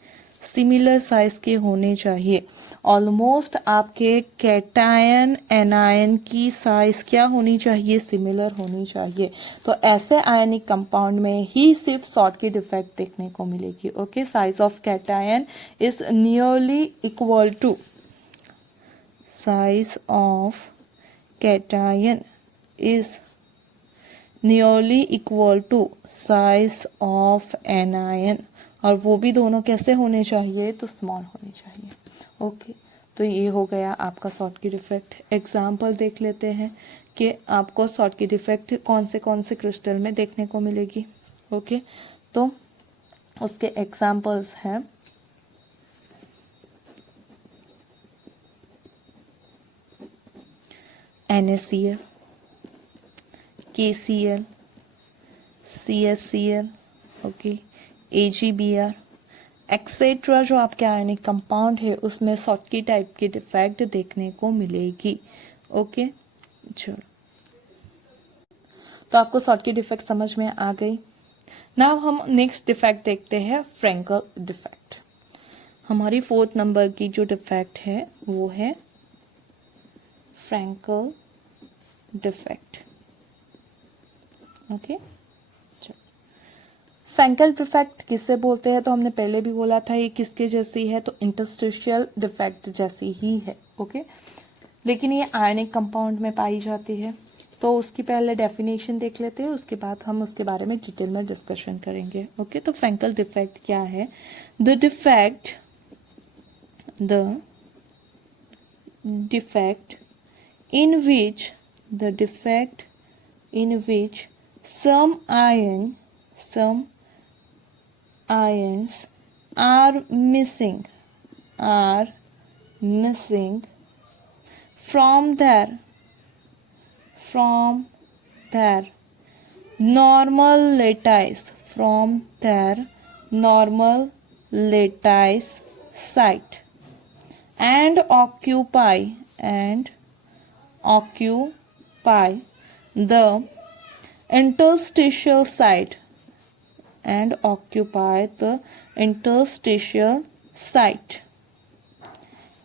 similar size के होने चाहिए। ऑलमोस्ट आपके कैटायन एनायन की साइज क्या होनी चाहिए, सिमिलर होनी चाहिए। तो ऐसे आयनिक कंपाउंड में ही सिर्फ शॉर्ट की डिफेक्ट देखने को मिलेगी। Okay size of cation is nearly equal to size of cation is nearly equal to size of anion, और वो भी दोनों कैसे होने चाहिए, तो स्मॉल होने चाहिए। ओके तो ये हो गया आपका शॉर्ट की डिफेक्ट। एग्जाम्पल देख लेते हैं कि आपको शॉर्ट की डिफेक्ट कौन से क्रिस्टल में देखने को मिलेगी। ओके तो उसके एग्जाम्पल्स हैं NaCl, KCl, CSCl, okay AgBr etcetera जो आपके आयनिक कंपाउंड है उसमें शॉर्टकी टाइप की डिफेक्ट देखने को मिलेगी। ओके चलो तो आपको शॉर्टकी डिफेक्ट समझ में आ गई। नाउ हम नेक्स्ट डिफेक्ट देखते हैं, फ्रेंकल डिफेक्ट। हमारी 4th नंबर की जो डिफेक्ट है वो है Frenkel defect. Okay Frenkel defect किससे बोलते हैं, तो हमने पहले भी बोला था ये किसके जैसी है, तो इंटरस्टिशियल डिफेक्ट जैसी ही है। ओके लेकिन ये आयनिक कंपाउंड में पाई जाती है। तो उसकी पहले डेफिनेशन देख लेते हैं, उसके बाद हम उसके बारे में डिटेल में डिस्कशन करेंगे। ओके तो फ्रेंकल डिफेक्ट क्या है, the defect in which some ions are missing from their normal lattice, from their normal lattice site, and occupy the interstitial site, and occupy the interstitial site,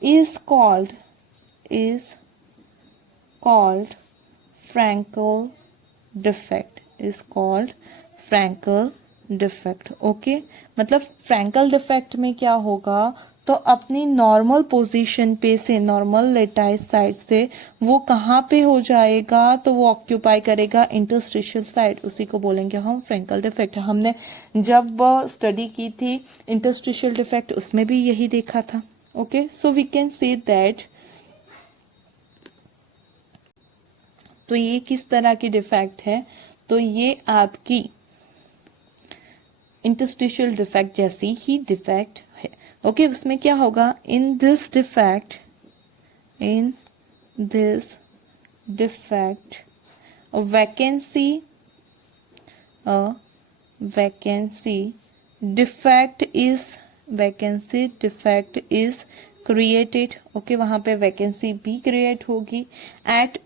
is called Frankel defect, is called Frankel defect. Okay, मतलब फ्रैंकल डिफेक्ट में क्या होगा, तो अपनी नॉर्मल पोजीशन पे से, नॉर्मल लेटाइस साइड से वो कहाँ पे हो जाएगा, तो वो ऑक्यूपाई करेगा इंटरस्टिशियल साइड, उसी को बोलेंगे हम फ्रैंकल डिफेक्ट. हमने जब स्टडी की थी इंटरस्टिशियल डिफेक्ट, उसमें भी यही देखा था. Okay, so we can say that, तो ये किस तरह की डिफेक्ट है, तो ये आपकी इंटरस्टिशियल डिफेक्ट जैसी ही डिफेक्ट है. ओके, उसमें क्या होगा, इन this defect vacancy defect is created. Okay, वहां पे वैकेंसी भी क्रिएट होगी at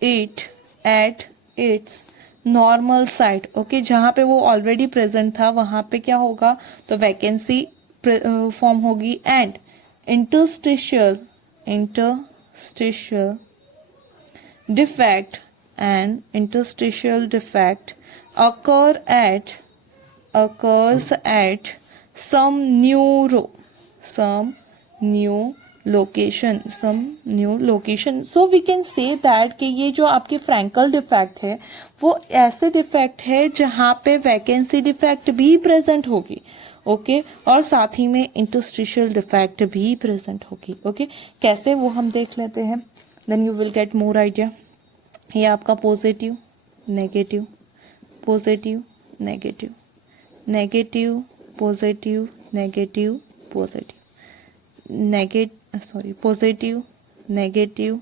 its normal site. Okay, जहां पे वो ऑलरेडी प्रेजेंट था वहां पे क्या होगा, तो वैकेंसी फॉर्म होगी. And interstitial defect occurs at some new location. So we can say that कि ये जो आपकी फ्रैंकल डिफेक्ट है वो ऐसे डिफेक्ट है जहां पे वैकेंसी डिफेक्ट भी प्रेजेंट होगी. ओके, और साथ ही में इंटरस्टिशियल डिफेक्ट भी प्रेजेंट होगी. ओके, कैसे वो हम देख लेते हैं, then you will get more idea. ये आपका positive negative, positive negative, negative positive, negative positive, positive negative,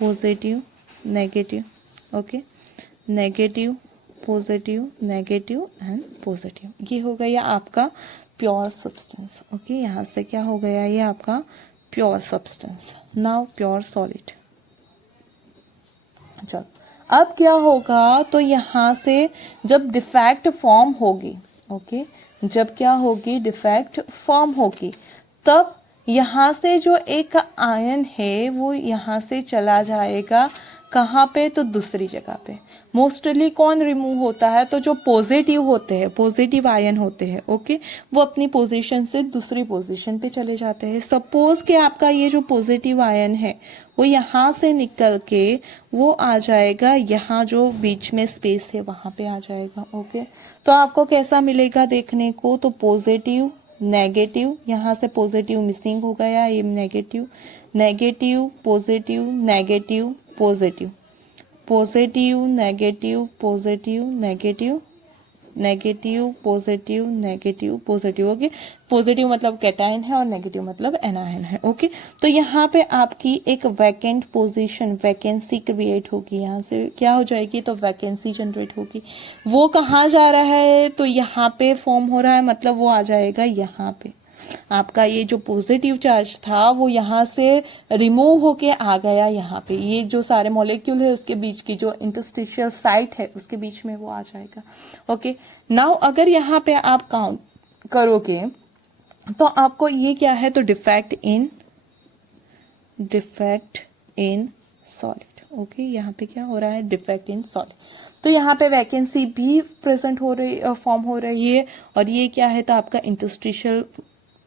positive negative. Okay, negative positive negative and positive. ये हो गया आपका प्योर सब्सटेंस. ओके, यहाँ से क्या हो गया, ये आपका pure substance. Now pure solid. चलो, अब क्या होगा, तो यहाँ से जब डिफेक्ट फॉर्म होगी, ओके, जब क्या होगी, डिफेक्ट फॉर्म होगी, तब यहाँ से जो एक आयन है वो यहाँ से चला जाएगा कहाँ पे, तो दूसरी जगह पे. मोस्टली कौन रिमूव होता है, तो जो पॉजिटिव होते हैं, पॉजिटिव आयन होते हैं. ओके, वो अपनी पोजीशन से दूसरी पोजीशन पे चले जाते हैं. सपोज कि आपका ये जो पॉजिटिव आयन है वो यहाँ से निकल के वो आ जाएगा यहाँ जो बीच में स्पेस है वहां पे आ जाएगा. ओके, तो आपको कैसा मिलेगा देखने को, तो पॉजिटिव नेगेटिव, यहाँ से पॉजिटिव मिसिंग हो गया, ये negative, negative positive, negative positive, positive negative, positive negative, negative positive, negative positive. Okay, positive मतलब कैटायन है और नेगेटिव मतलब एनायन है. ओके, तो यहाँ पे आपकी एक वैकेंट पोजीशन, वैकेंसी क्रिएट होगी. यहाँ से क्या हो जाएगी, तो वैकेंसी जनरेट होगी. वो कहाँ जा रहा है, तो यहाँ पे फॉर्म हो रहा है, मतलब वो आ जाएगा यहाँ पे. आपका ये जो पॉजिटिव चार्ज था वो यहाँ से रिमूव होके आ गया यहाँ पे. ये जो सारे मॉलिक्यूल है उसके बीच की जो इंटरस्टिशियल साइट है उसके बीच में वो आ जाएगा. ओके, नाउ अगर यहाँ पे आप काउंट करोगे तो आपको ये क्या है, तो डिफेक्ट इन सॉलिड. ओके, यहाँ पे क्या हो रहा है, डिफेक्ट इन सॉलिड. तो यहाँ पे वैकेंसी भी प्रेजेंट हो रही, फॉर्म हो रही है, और ये क्या है, तो आपका इंटरस्टिशियल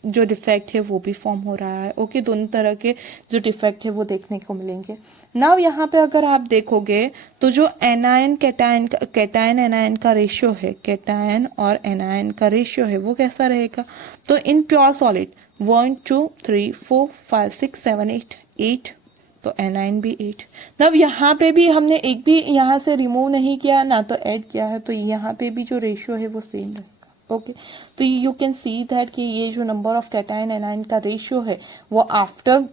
जो डिफेक्ट है वो भी फॉर्म हो रहा है. ओके, दोनों तरह के जो डिफेक्ट है वो देखने को मिलेंगे. नाउ यहाँ पे अगर आप देखोगे तो जो एनायन कैटायन एनायन का रेशियो है, कैटायन और एनायन का रेशियो है वो कैसा रहेगा, तो इन प्योर सॉलिड 1 2 3 4 5 6 7 8, तो एनायन भी 8. नाउ यहाँ पे भी हमने एक भी यहाँ से रिमूव नहीं किया ना तो ऐड किया है, तो यहाँ पे भी जो रेशियो है वो सेम है. ओके, तो यू कैन सी दैट कि ये जो नंबर ऑफ कैटायन एनायन का रेशियो है वो आफ्टर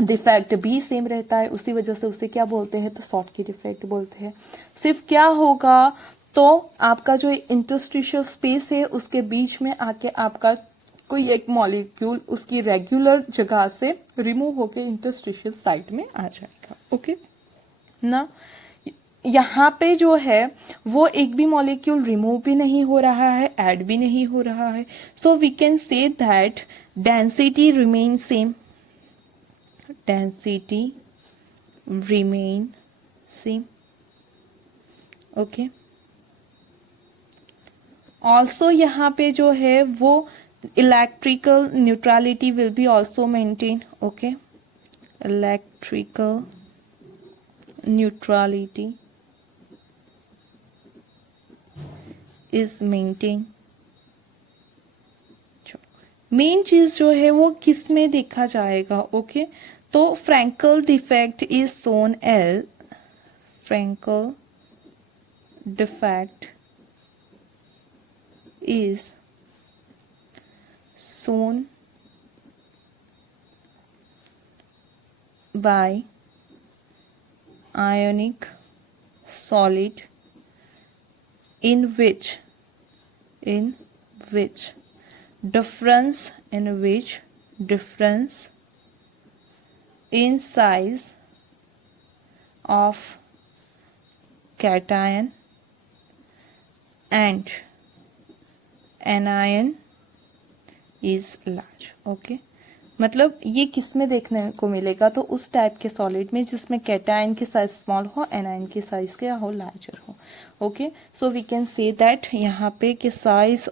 डिफेक्ट भी सेम रहता है, उसी वजह से उसे क्या बोलते हैं, तो शॉर्टकी डिफेक्ट बोलते हैं। सिर्फ क्या होगा, तो आपका जो इंटरस्टिशियल स्पेस है उसके बीच में आके आपका कोई एक मॉलिक्यूल उसकी रेगुलर जगह से रिमूव होके इंटरस्टिशियल साइट में आ जाएगा। ओके ना, यहाँ पे जो है वो एक भी मॉलिक्यूल रिमूव भी नहीं हो रहा है, ऐड भी नहीं हो रहा है। So we can say that density remain same, density remain same. Okay, also यहाँ पे जो है वो electrical neutrality will be also maintain. Okay, electrical neutrality is maintain. Main चीज जो है वो किस में देखा जाएगा, ओके तो Frenkel defect is shown as, Frenkel defect is shown by ionic solid in which difference in size of cation and anion is large। Okay मतलब ये किस में देखने को मिलेगा, तो उस टाइप के सॉलिड में जिसमें कैटायन की साइज स्मॉल हो, एनायन की साइज क्या हो, लार्जर हो। Okay, so we can say that यहाँ पे कि size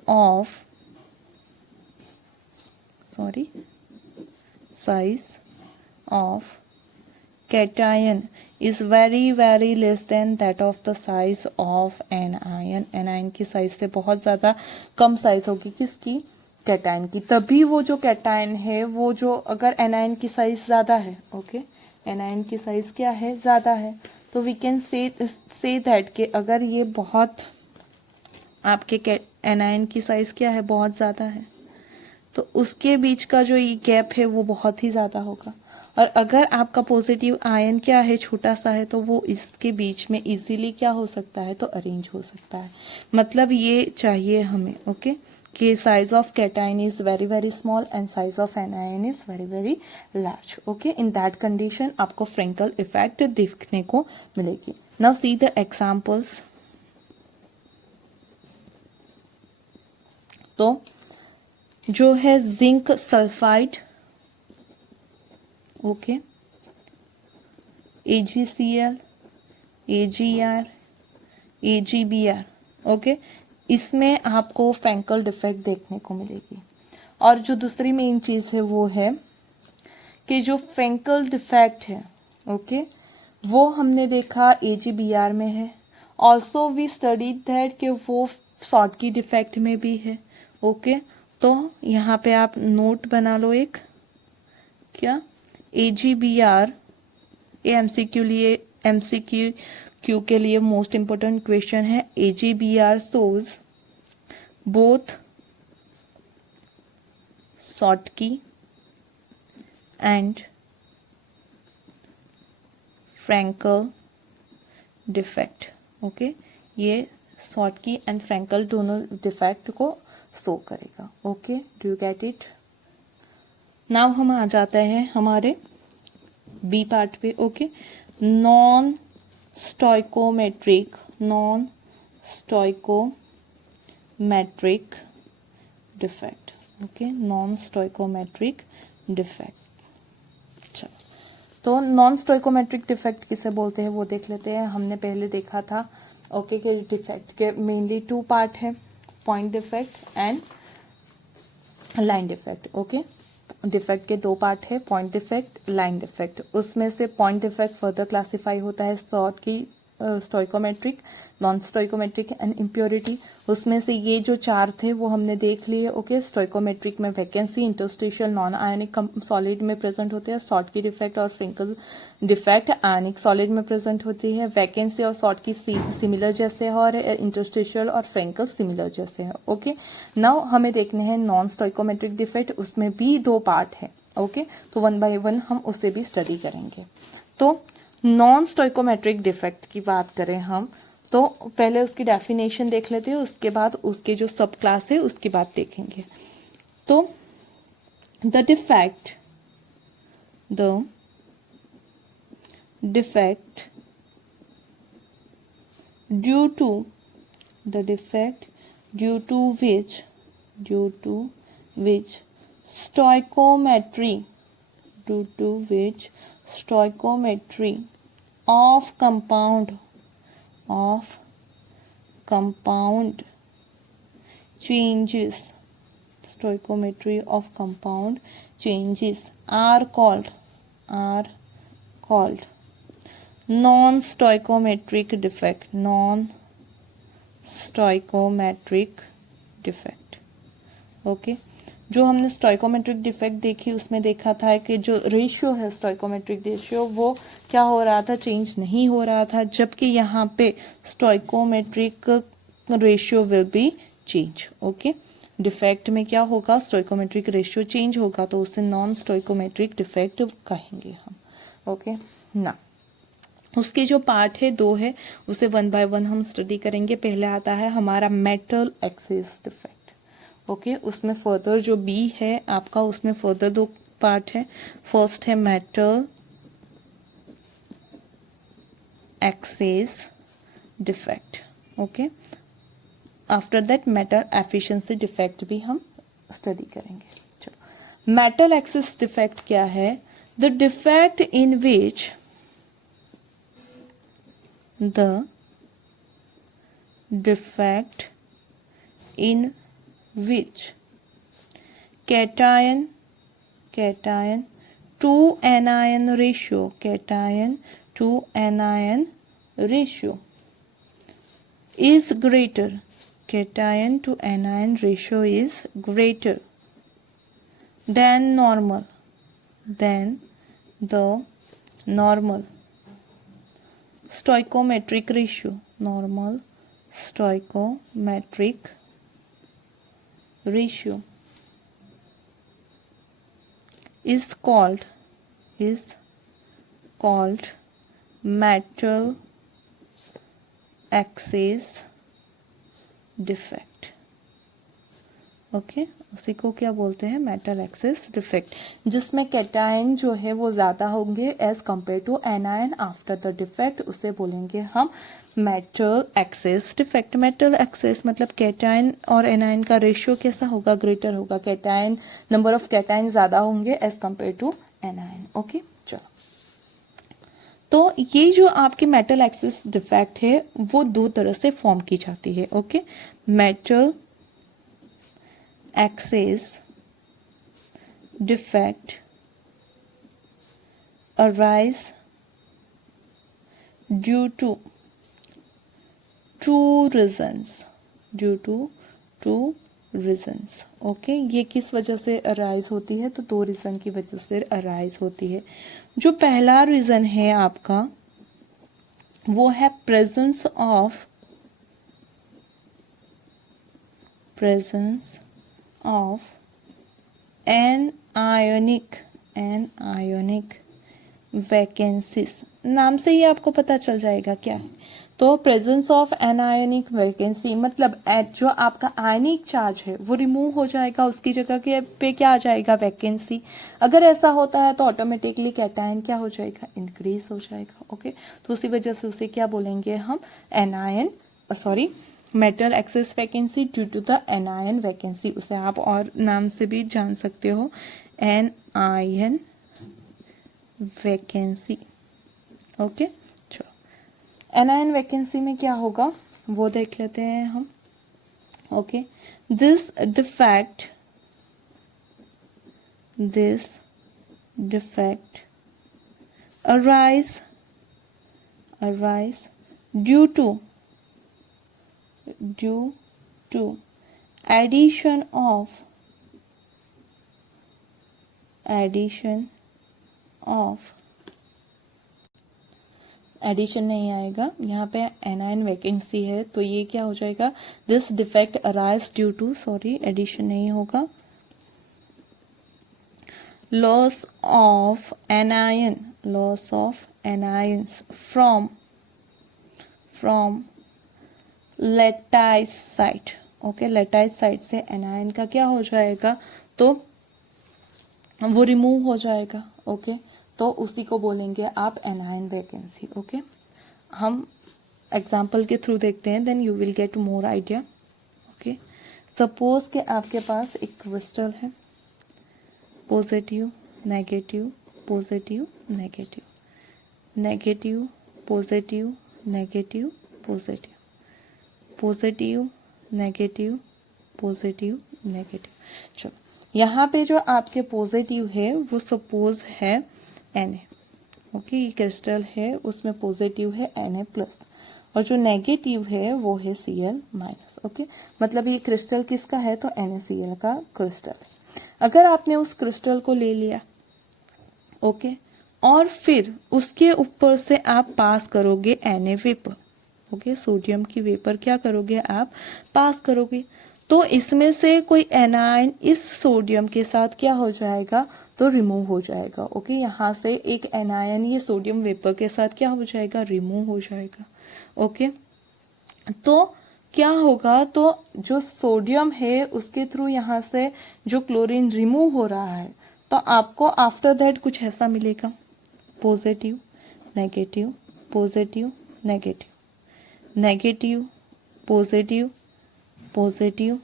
of cation is very very less than that of the size of anion. Anion की साइज से बहुत ज़्यादा कम साइज होगी किसकी, कैटायन की। तभी वो जो कैटायन है वो जो अगर एनायन की साइज ज़्यादा है, ओके एनायन की साइज क्या है, ज़्यादा है, तो वी कैन से दैट कि अगर ये बहुत आपके एनायन की साइज क्या है, बहुत ज़्यादा है, तो उसके बीच का जो ये गैप है वो बहुत ही ज़्यादा होगा। और अगर आपका पॉजिटिव आयन क्या है, छोटा सा है, तो वो इसके बीच में इजीली क्या हो सकता है, तो अरेंज हो सकता है। मतलब ये चाहिए हमें, ओके कि size of cation is very very small and size of anion is very very large. Okay, in that condition आपको फ्रैंकल इफेक्ट देखने को मिलेगी। Now see the examples. तो जो है zinc sulphide, okay AgCl, AgR, AgBr, okay इसमें आपको फ्रैंकल डिफेक्ट देखने को मिलेगी। और जो दूसरी मेन चीज़ है वो है कि जो फ्रैंकल डिफेक्ट है, ओके वो हमने देखा AgBr में है। ऑल्सो वी स्टडीड दैट कि वो शॉर्टकी डिफेक्ट में भी है। ओके तो यहाँ पे आप नोट बना लो एक, क्या AgBr, MCQ के लिए मोस्ट इम्पोर्टेंट क्वेश्चन है। AgBr shows both Schottky and Frankel defect. Okay ये Schottky एंड फ्रैंकल दोनों डिफेक्ट को शो करेगा। Okay do you get it. Now हम आ जाते हैं हमारे बी पार्ट पे। Okay non stoichiometric defect. Okay non stoichiometric defect. चलो तो नॉन स्टोइकोमेट्रिक डिफेक्ट किसे बोलते हैं वो देख लेते हैं। हमने पहले देखा था ओके कि डिफेक्ट के मेनली टू पार्ट है, point defect and line defect. Okay defect के दो पार्ट है, पॉइंट डिफेक्ट, लाइन डिफेक्ट। उसमें से पॉइंट डिफेक्ट फर्दर क्लासिफाई होता है Schottky, stoichiometric, non stoichiometric and impurity. उसमें से ये जो चार थे वो हमने देख लिए। ओके स्टोइकोमेट्रिक में vacancy, interstitial, non ionic solid में प्रेजेंट होते हैं। शॉर्टकी डिफेक्ट और फ्रैंकल डिफेक्ट आयनिक सॉलिड में प्रेजेंट होती है। वैकेंसी और शॉर्टकी सिमिलर जैसे है और इंटरस्टिशियल और फ्रैंकल सिमिलर जैसे है। ओके नाउ हमें देखने हैं नॉन स्टोइकोमेट्रिक डिफेक्ट। उसमें भी दो पार्ट है। ओके, तो 1 by 1 हम उससे भी स्टडी करेंगे। तो नॉन स्टोइकोमेट्रिक डिफेक्ट की बात करें हम, तो पहले उसकी डेफिनेशन देख लेते हैं, उसके बाद उसके जो सब क्लास है उसकी बात देखेंगे। तो the defect due to which stoichiometry of compound changes are called non-stoichiometric defect। Okay, जो हमने स्टोइकोमेट्रिक डिफेक्ट देखी उसमें देखा था कि जो रेशियो है स्टोइकोमेट्रिक रेशियो वो क्या हो रहा था, चेंज नहीं हो रहा था, जबकि यहाँ पे stoichiometric ratio will be change. Okay, defect में क्या होगा, स्टोइकोमेट्रिक रेशियो चेंज होगा, तो उसे नॉन स्टोइकोमेट्रिक डिफेक्ट कहेंगे हम। ओके ना, उसके जो पार्ट है 2 है, उसे 1 by 1 हम स्टडी करेंगे। पहले आता है हमारा मेटल एक्सिस डिफेक्ट। ओके, उसमें फर्दर जो बी है आपका, उसमें फर्दर 2 पार्ट है। फर्स्ट है metal excess defect. Okay, after that metal efficiency defect भी हम स्टडी करेंगे। चलो, मेटल एक्सिस डिफेक्ट क्या है? The defect in which cation to anion ratio is greater. Cation to anion ratio is greater than the normal stoichiometric ratio. Is called metal axis defect। Okay, उसी को क्या बोलते हैं, मेटल एक्सिस डिफेक्ट, जिसमें कैटायन जो है वो ज्यादा होंगे as compare to anion after the defect, उसे बोलेंगे हम metal excess defect. Metal excess मतलब कैटायन और एनायन का रेशियो कैसा होगा, ग्रेटर होगा। कैटायन, नंबर ऑफ कैटायन ज्यादा होंगे as compare to anion. Okay, चलो, तो ये जो आपकी मेटल एक्सिस डिफेक्ट है वो 2 तरह से फॉर्म की जाती है। Okay, metal axis defect arise due to two reasons। Okay, ये किस वजह से अराइज होती है, तो 2 रीजन की वजह से अराइज होती है। जो पहला रीजन है आपका वो है प्रेजेंस ऑफ anionic वैकेंसीज। नाम से ही आपको पता चल जाएगा क्या है। तो प्रेजेंस ऑफ एनायोनिक वैकेंसी मतलब जो आपका आयनिक चार्ज है वो रिमूव हो जाएगा, उसकी जगह के पे क्या आ जाएगा, वैकेंसी। अगर ऐसा होता है तो ऑटोमेटिकली कैटायन क्या हो जाएगा, इंक्रीज हो जाएगा। ओके, तो उसी वजह से उसे क्या बोलेंगे हम, metal excess vacancy due to the anion vacancy. उसे आप और नाम से भी जान सकते हो, एनायन वैकेंसी। ओके, चलो, एनायन वैकेंसी में क्या होगा वो देख लेते हैं हम। Okay, this defect arise due to addition of addition नहीं आएगा यहाँ पे, एनायन वैकेंसी है तो ये क्या हो जाएगा, this defect arise due to, addition नहीं होगा, loss of anions from lattice site. Okay, lattice site से एनायन का क्या हो जाएगा, तो वो रिमूव हो जाएगा। ओके, तो उसी को बोलेंगे आप एनायन वैकेंसी। ओके, हम एग्जाम्पल के थ्रू देखते हैं, then you will get more idea. Okay, suppose कि आपके पास एक क्रिस्टल है, positive negative positive negative negative positive negative positive positive negative positive negative. चलो, यहाँ पे जो आपके पॉजिटिव है वो सपोज है Na। ओके, ये क्रिस्टल है, उसमें पॉजिटिव है Na प्लस, और जो नेगेटिव है वो है Cl माइनस। ओके, मतलब ये क्रिस्टल किसका है, तो NaCl का क्रिस्टल। अगर आपने उस क्रिस्टल को ले लिया, ओके, और फिर उसके ऊपर से आप पास करोगे Na वेपर। ओके, सोडियम की वेपर क्या करोगे, आप पास करोगे, तो इसमें से कोई एनायन इस सोडियम के साथ क्या हो जाएगा, तो रिमूव हो जाएगा। ओके, यहाँ से एक एनायन ये सोडियम वेपर के साथ क्या हो जाएगा, रिमूव हो जाएगा। ओके, तो क्या होगा, तो जो सोडियम है उसके थ्रू यहाँ से जो क्लोरीन रिमूव हो रहा है, तो आपको आफ्टर दैट कुछ ऐसा मिलेगा, positive negative positive negative negative positive positive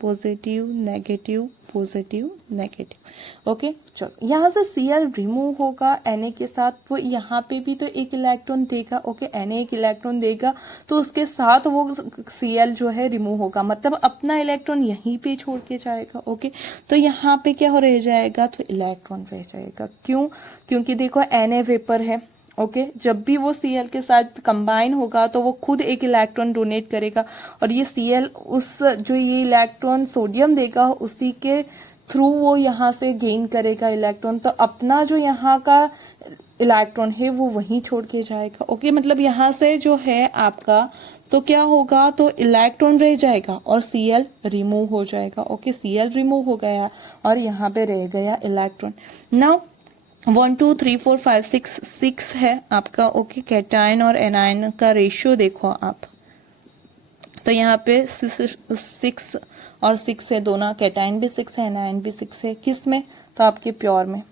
positive negative positive negative. Okay, चलो, यहाँ से Cl रिमूव होगा Na के साथ, वो यहाँ पे भी तो एक इलेक्ट्रॉन देगा। ओके, Na एक इलेक्ट्रॉन देगा, तो उसके साथ वो Cl जो है रिमूव होगा, मतलब अपना इलेक्ट्रॉन यहीं पे छोड़ के जाएगा। ओके, तो यहाँ पे क्या हो रह जाएगा, तो इलेक्ट्रॉन रह जाएगा। क्यों, क्योंकि देखो Na वेपर है। ओके, जब भी वो Cl के साथ कंबाइन होगा तो वो खुद एक इलेक्ट्रॉन डोनेट करेगा, और ये Cl उस जो ये इलेक्ट्रॉन सोडियम देगा उसी के थ्रू वो यहाँ से गेन करेगा इलेक्ट्रॉन, तो अपना जो यहाँ का इलेक्ट्रॉन है वो वहीं छोड़ के जाएगा। ओके, मतलब यहाँ से जो है आपका तो क्या होगा, तो इलेक्ट्रॉन रह जाएगा और Cl रिमूव हो जाएगा। ओके, Cl रिमूव हो गया और यहाँ पे रह गया इलेक्ट्रॉन। नाउ 1 2 3 4 5 6 है आपका। ओके, कैटायन और एनायन का रेशियो देखो आप, तो यहाँ पे 6 और 6 है, दोनों कैटायन भी 6 है, एनायन भी 6 है। किस में, तो आपके प्योर में।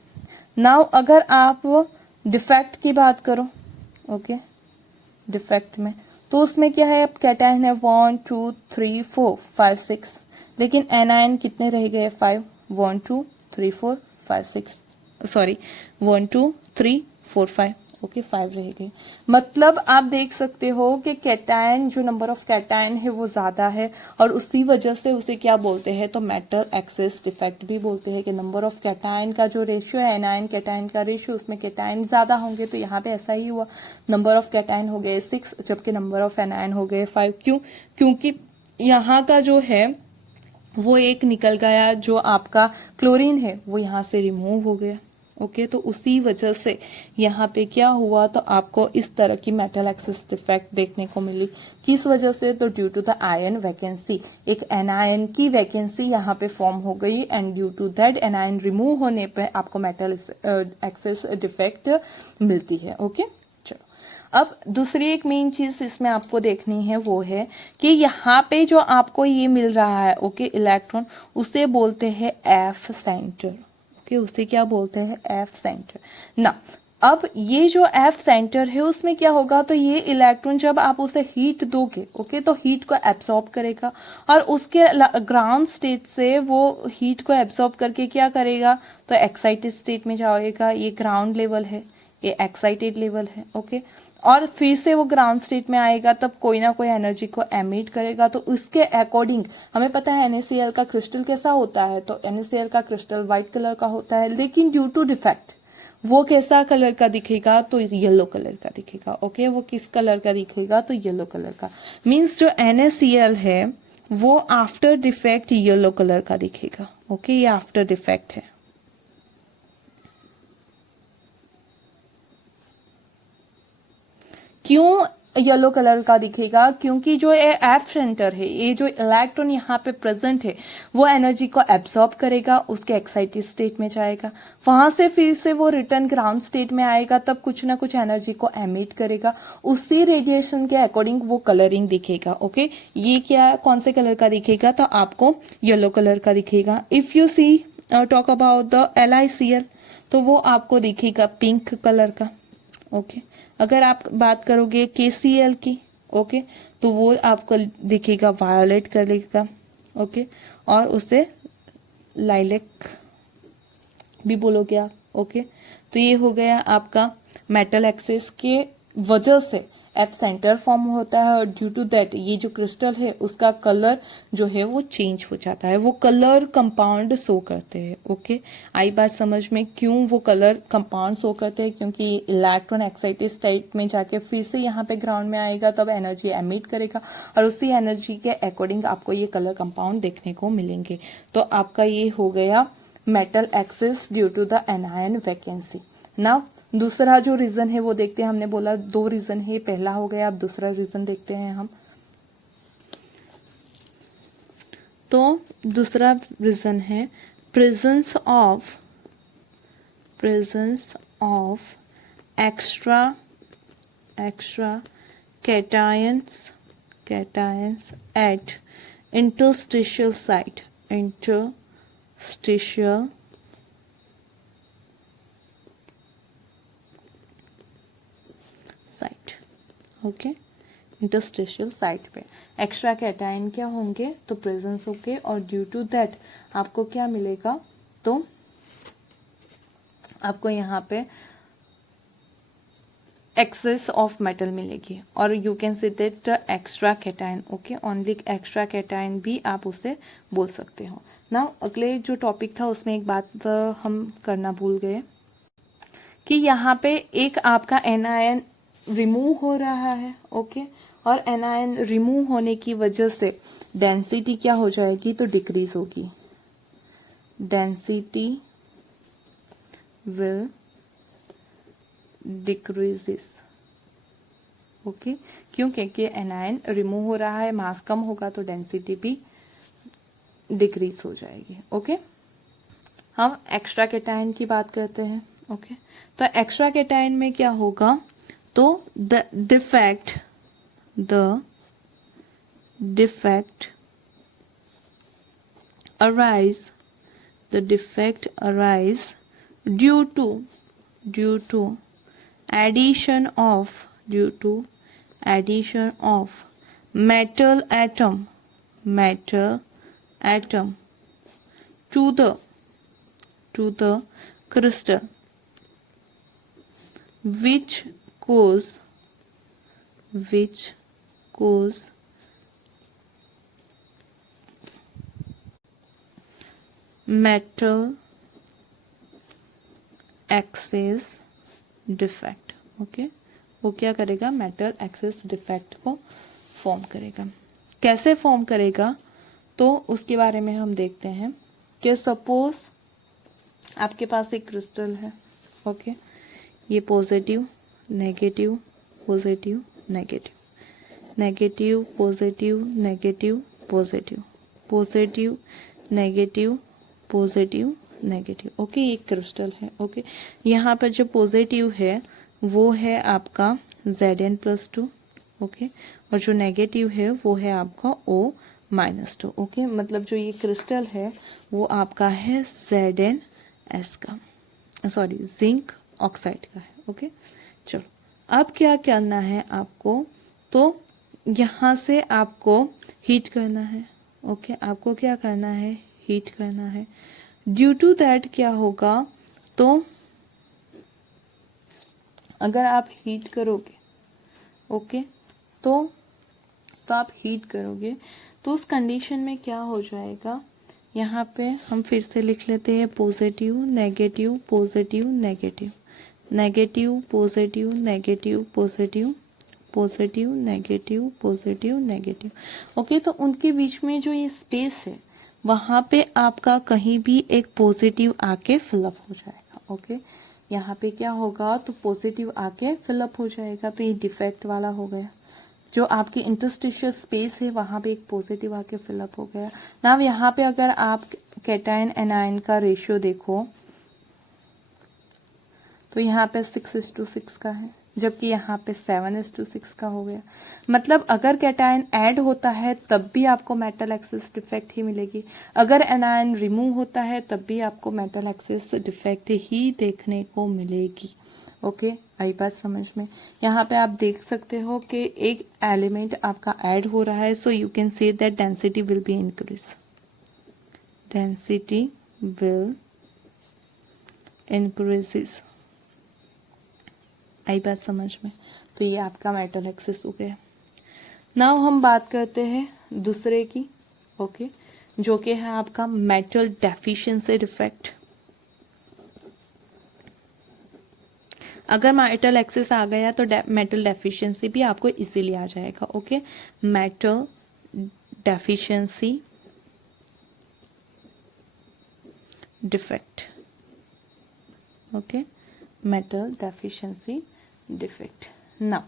नाउ अगर आप डिफेक्ट की बात करो, ओके, डिफेक्ट में, तो उसमें क्या है, अब कैटायन है 1 2 3 4 5 6, लेकिन एनायन कितने रह गए, 5 1 2 3 4 5 6, सॉरी 1 2 3 4 5। ओके, 5 रह गए। मतलब आप देख सकते हो कि कैटायन, जो नंबर ऑफ कैटायन है वो ज्यादा है, और उसी वजह से उसे क्या बोलते हैं, तो मेटल एक्सेस डिफेक्ट भी बोलते हैं, कि नंबर ऑफ कैटायन का जो रेशियो है, एनायन कैटायन का रेशियो, उसमें कैटायन ज्यादा होंगे, तो यहाँ पे ऐसा ही हुआ, नंबर ऑफ कैटायन हो गए 6 जबकि नंबर ऑफ एनायन हो गए 5। क्यों, क्योंकि यहाँ का जो है वो एक निकल गया, जो आपका क्लोरीन है वो यहाँ से रिमूव हो गया। ओके, तो उसी वजह से यहाँ पे क्या हुआ, तो आपको इस तरह की मेटल एक्सेस डिफेक्ट देखने को मिली। किस वजह से, तो due to the ion vacancy, एक एनायन की वैकेंसी यहाँ पे फॉर्म हो गई, and due to that anion remove होने पे आपको मेटल एक्सेस डिफेक्ट मिलती है। ओके, अब दूसरी एक मेन चीज इसमें आपको देखनी है, वो है कि यहाँ पे जो आपको ये मिल रहा है, ओके, इलेक्ट्रॉन, उसे बोलते हैं एफ सेंटर। ओके, उसे क्या बोलते हैं, एफ सेंटर ना। अब ये जो एफ सेंटर है उसमें क्या होगा, तो ये इलेक्ट्रॉन जब आप उसे हीट दोगे, ओके, तो हीट को एब्सॉर्ब करेगा, और उसके ग्राउंड स्टेट से वो हीट को एब्सॉर्ब करके क्या करेगा, तो एक्साइटेड स्टेट में जाएगा। ये ग्राउंड लेवल है, ये एक्साइटेड लेवल है। ओके, और फिर से वो ग्राउंड स्टेट में आएगा, तब कोई ना कोई एनर्जी को एमिट करेगा। तो उसके अकॉर्डिंग हमें पता है NaCl का क्रिस्टल कैसा होता है, तो NaCl का क्रिस्टल व्हाइट कलर का होता है, लेकिन ड्यू टू डिफेक्ट वो कैसा कलर का दिखेगा, तो येलो कलर का दिखेगा। ओके, वो किस कलर का दिखेगा, तो येलो कलर का। मीन्स जो NaCl है वो आफ्टर डिफेक्ट येलो कलर का दिखेगा। ओके, ये आफ्टर डिफेक्ट है। क्यों येलो कलर का दिखेगा, क्योंकि जो ये एफ सेंटर है, ये जो इलेक्ट्रॉन यहाँ पे प्रेजेंट है वो एनर्जी को एब्सॉर्ब करेगा, उसके एक्साइटेड स्टेट में जाएगा, वहां से फिर से वो रिटर्न ग्राउंड स्टेट में आएगा, तब कुछ ना कुछ एनर्जी को एमिट करेगा, उसी रेडिएशन के अकॉर्डिंग वो कलरिंग दिखेगा। ओके, ये क्या कौन से कलर का दिखेगा, तो आपको येलो कलर का दिखेगा। If you see talk about the LiCl, तो वो आपको दिखेगा पिंक कलर का। ओके, अगर आप बात करोगे KCl की, ओके, तो वो आपको दिखेगा वायोलेट कलर का। ओके, और उसे लाइलेक भी बोलोगे आप। ओके, तो ये हो गया आपका मेटल एक्सेस के वजह से एफ सेंटर फॉर्म होता है, और ड्यू टू दैट ये जो क्रिस्टल है उसका कलर जो है वो चेंज हो जाता है, वो कलर कंपाउंड शो करते हैं। ओके, आई बात समझ में, क्यों वो कलर कंपाउंड शो करते हैं, क्योंकि इलेक्ट्रॉन एक्साइटेड स्टेट में जाके फिर से यहाँ पे ग्राउंड में आएगा, तब एनर्जी एमिट करेगा, और उसी एनर्जी के अकॉर्डिंग आपको ये कलर कंपाउंड देखने को मिलेंगे। तो आपका ये हो गया metal excess due to the anion vacancy. Now दूसरा जो रीजन है वो देखते हैं। हमने बोला 2 रीजन है, पहला हो गया, अब दूसरा रीजन देखते हैं हम। तो दूसरा रीजन है presence of extra cations at interstitial site, okay, interstitial site पे एक्स्ट्रा कैटायन क्या होंगे, तो प्रेजेंस होंगे, और ड्यू टू दैट आपको क्या मिलेगा, तो आपको यहाँ पे एक्सेस ऑफ मेटल मिलेगी, और you can say that extra cation. Okay, only extra cation भी आप उसे बोल सकते हो। नाउ अगले जो टॉपिक था उसमें एक बात हम करना भूल गए कि यहाँ पे एक आपका एनायन रिमूव हो रहा है। ओके, और एनायन रिमूव होने की वजह से डेंसिटी क्या हो जाएगी, तो डिक्रीज होगी, डेंसिटी विल डिक्रीजेस। ओके, क्यों, क्योंकि एनायन रिमूव हो रहा है, मास कम होगा तो डेंसिटी भी डिक्रीज हो जाएगी। ओके, हम एक्स्ट्रा कैटायन की बात करते हैं। ओके, तो एक्स्ट्रा कैटायन में क्या होगा, तो the defect arise due to addition of metal atom to the crystal, which cause metal access defect. Okay, वो क्या करेगा, मेटल एक्सेस डिफेक्ट को फॉर्म करेगा। कैसे फॉर्म करेगा, तो उसके बारे में हम देखते हैं कि सपोज आपके पास एक क्रिस्टल है। ओके, ये positive negative positive negative negative positive negative positive positive negative positive negative. Okay, ये क्रिस्टल है। ओके, यहाँ पर जो पॉजिटिव है वो है आपका Zn+2। ओके, और जो नेगेटिव है वो है आपका O-2। ओके, मतलब जो ये क्रिस्टल है वो आपका है Zns का, सॉरी जिंक ऑक्साइड का है। ओके, चलो अब क्या करना है आपको, तो यहाँ से आपको हीट करना है। ओके, आपको क्या करना है, हीट करना है। ड्यू टू दैट क्या होगा, तो अगर आप हीट करोगे, ओके, तो आप हीट करोगे तो उस कंडीशन में क्या हो जाएगा, यहाँ पे हम फिर से लिख लेते हैं positive negative positive negative negative positive negative positive positive negative positive negative. Okay, तो उनके बीच में जो ये स्पेस है वहाँ पे आपका कहीं भी एक पॉजिटिव आके फिलअप हो जाएगा। ओके, यहाँ पे क्या होगा, तो पॉजिटिव आके फिलअप हो जाएगा, तो ये डिफेक्ट वाला हो गया। जो आपकी इंटरस्टिशियल स्पेस है वहाँ पे एक पॉजिटिव आके फिलअप हो गया। नाउ यहाँ पे अगर आप कैटायन एनायन का रेशियो देखो तो यहाँ पे 6:6 का है, जबकि यहाँ पे 7:6 का हो गया। मतलब अगर कैटायन ऐड होता है तब भी आपको मेटल एक्सिस डिफेक्ट ही मिलेगी, अगर एनायन रिमूव होता है तब भी आपको मेटल एक्सिस डिफेक्ट ही देखने को मिलेगी। ओके, आई बात समझ में। यहाँ पे आप देख सकते हो कि एक एलिमेंट आपका ऐड हो रहा है, so you can say that density will be increase, density will increases. आई बात समझ में। तो ये आपका मेटल एक्सिस हो गया। नाउ हम बात करते हैं दूसरे की, ओके, जो कि है आपका मेटल डेफिशिएंसी डिफेक्ट। अगर मेटल एक्सिस आ गया तो मेटल डेफिशिएंसी भी आपको इजीली आ जाएगा। Okay, metal deficiency defect. Okay, metal deficiency defect. Now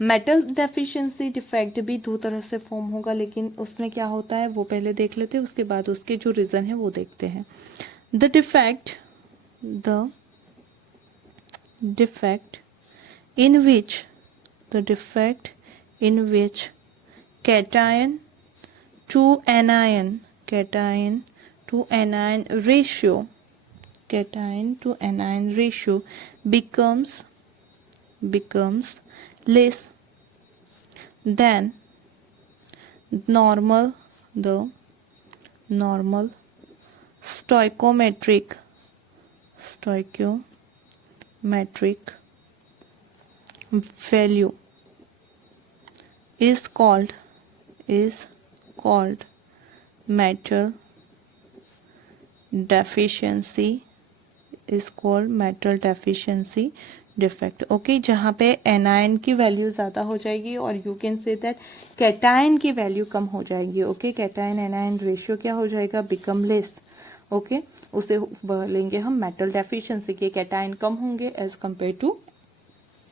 metal deficiency defect भी दो तरह से फॉर्म होगा, लेकिन उसमें क्या होता है वो पहले देख लेते हैं, उसके बाद उसके जो रीजन है वो देखते हैं। The defect in which cation to anion ratio becomes less than the normal stoichiometric value is called metal deficiency defect. Okay, जहाँ पे एनायन की वैल्यू ज़्यादा हो जाएगी और you can say that cation की वैल्यू कम हो जाएगी। ओके, कैटायन एनायन रेशियो क्या हो जाएगा, बिकम लेस। ओके, उसे लेंगे हम मेटल डेफिशिएंसी के, कैटायन कम होंगे as compare to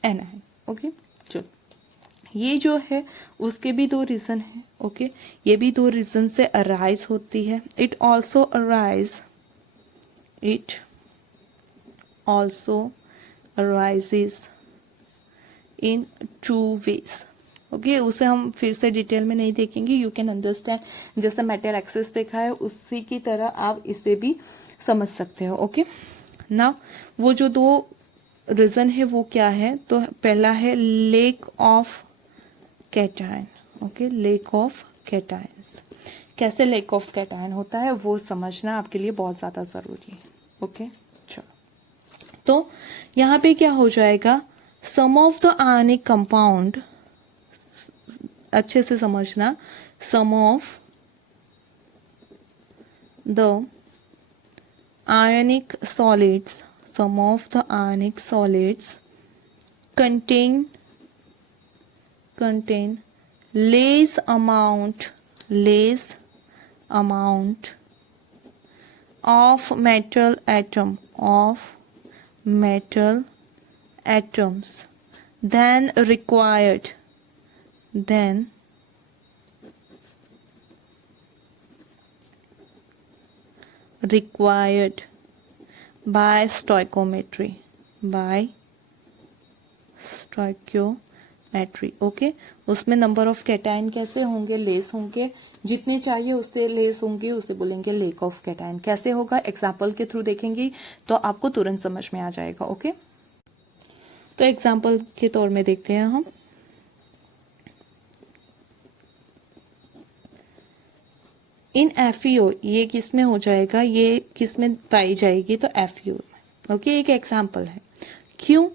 anion. Okay, चलो, ये जो है उसके भी दो रीज़न है। ओके, ये भी दो रीज़न से अराइज होती है। It also arises in two ways। Okay, उसे हम फिर से डिटेल में नहीं देखेंगे, यू कैन अंडरस्टैंड। जैसे मेटल एक्सिस देखा है उसी की तरह आप इसे भी समझ सकते हो। ओके, नाउ वो जो दो रीजन है वो क्या है, तो पहला है lake of cation. Okay, lake of cations. कैसे लेक ऑफ कैटायन होता है वो समझना आपके लिए बहुत ज़्यादा ज़रूरी है। ओके, तो यहाँ पे क्या हो जाएगा, some of the ionic compound, अच्छे से समझना, some of the ionic solids contain less amount of metal atoms than required by stoichiometry। Okay, उसमें नंबर ऑफ कैटायन कैसे होंगे, लेस होंगे, जितने चाहिए उससे लेस होंगे, उसे बोलेंगे लेक ऑफ कैटायन। कैसे होगा, एग्जाम्पल के थ्रू देखेंगे तो आपको तुरंत समझ में आ जाएगा। ओके, तो एग्जाम्पल के तौर में देखते हैं हम। इन FeO, ये किस में हो जाएगा, ये किस में पाई जाएगी, तो FeO। ओके, एक एग्जाम्पल है। क्यों,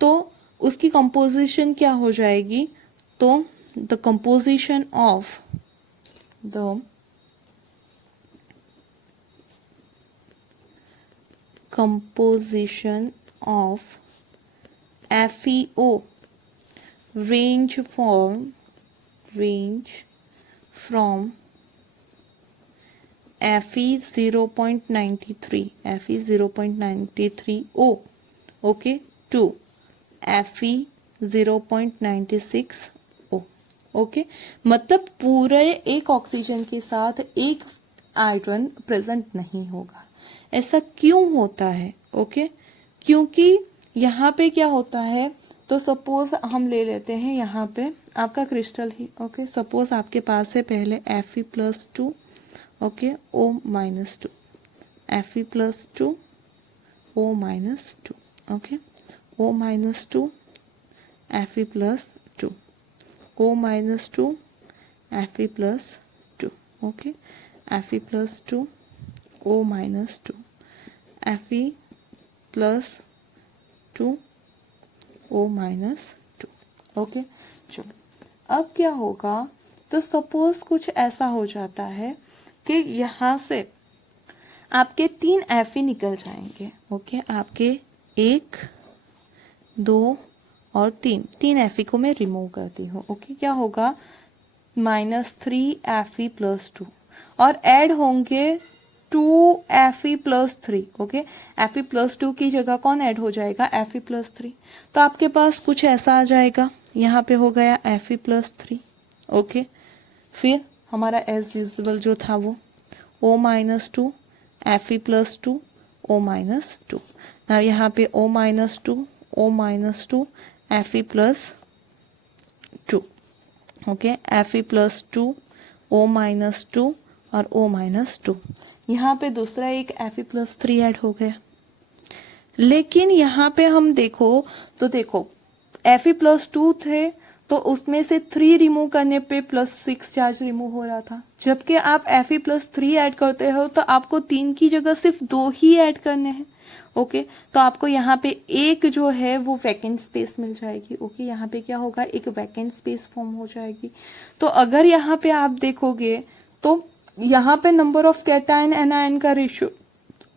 तो उसकी कंपोजिशन क्या हो जाएगी, तो the composition of FeO range from Fe 0.93O, okay, to Fe 0.96 okay, मतलब पूरे एक ऑक्सीजन के साथ एक आयरन प्रेजेंट नहीं होगा। ऐसा क्यों होता है? ओके, क्योंकि यहाँ पे क्या होता है, तो सपोज हम ले लेते हैं यहाँ पे आपका क्रिस्टल ही। ओके, सपोज आपके पास है पहले Fe+2, okay, O-2, Fe+2, O-2, okay, O-2, Fe+2, O-2, Fe+2, okay, Fe+2, O-2, Fe+2, O-2, okay. चलो, अब क्या होगा, तो सपोज कुछ ऐसा हो जाता है कि यहाँ से आपके 3 Fe निकल जाएंगे। ओके, आपके 1, 2 और 3 Fe को मैं रिमूव करती हूँ। ओके, क्या होगा, -3 Fe+2 और ऐड होंगे 2 Fe+3। ओके, Fe+2 की जगह कौन ऐड हो जाएगा, Fe+3। तो आपके पास कुछ ऐसा आ जाएगा, यहाँ पे हो गया Fe+3। ओके, फिर हमारा एज यूजुअल जो था वो O-2, Fe+2, O-2। ना यहाँ पे O-2, O-2, Fe+2, okay, Fe+2, O-2 और O-2। यहाँ पे दूसरा एक Fe+3 ऐड हो गया। लेकिन यहाँ पे हम देखो तो देखो Fe+2 थे तो उसमें से 3 रिमूव करने पे +6 चार्ज रिमूव हो रहा था, जबकि आप Fe+3 ऐड करते हो तो आपको 3 की जगह सिर्फ 2 ही ऐड करने हैं। ओके, तो आपको यहाँ पे एक जो है वो वैकेंट स्पेस मिल जाएगी। ओके, यहाँ पे क्या होगा, एक वैकेंट स्पेस फॉर्म हो जाएगी। तो अगर यहाँ पे आप देखोगे तो यहाँ पे नंबर ऑफ कैटायन एनायन का ratio,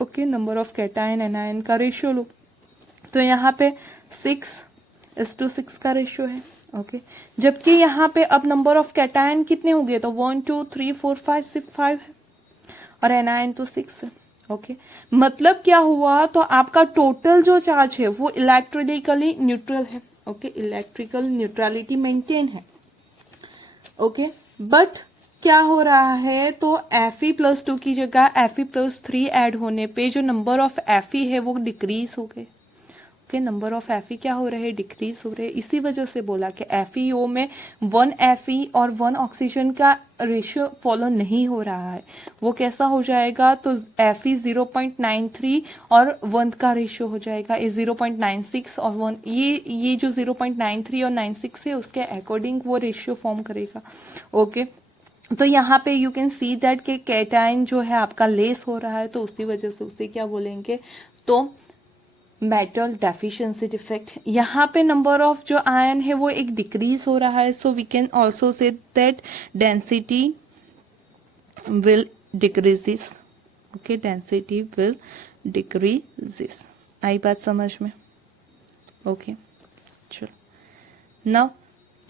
okay, number of cation anion का रेशियो लो तो यहाँ पे 6:6 का रेशियो है। ओके, जबकि यहाँ पे अब नंबर ऑफ कैटायन कितने हो गए, तो 1 2 3 4 5 6 5 है और एनायन तो 6 है। ओके, मतलब क्या हुआ, तो आपका टोटल जो चार्ज है वो इलेक्ट्रिकली न्यूट्रल है। ओके, इलेक्ट्रिकल न्यूट्रलिटी मेंटेन है। ओके, बट क्या हो रहा है, तो Fe+2 की जगह Fe+3 ऐड होने पे जो नंबर ऑफ Fe है वो डिक्रीज हो गए। ओके, नंबर ऑफ Fe क्या हो रहे हैं, डिक्रीज हो रहे हैं। इसी वजह से बोला कि FeO में 1 Fe और 1 ऑक्सीजन का रेशियो फॉलो नहीं हो रहा है। वो कैसा हो जाएगा, तो Fe 0.93 और 1 का रेशियो हो जाएगा, ये 0.96 और 1, ये जो 0.93 और 96 है उसके अकॉर्डिंग वो रेशियो फॉर्म करेगा। ओके, तो यहाँ पे यू कैन सी दैट के कैटायन जो है आपका लेस हो रहा है, तो उसी वजह से उसे क्या बोलेंगे, तो मेटल डेफिशिएंसी डिफेक्ट। यहाँ पे नंबर ऑफ जो आयन है वो एक डिक्रीज हो रहा है, so we can also say that density will decreases. Okay, density will decreases. आई बात समझ में? ओके, चलो, नाउ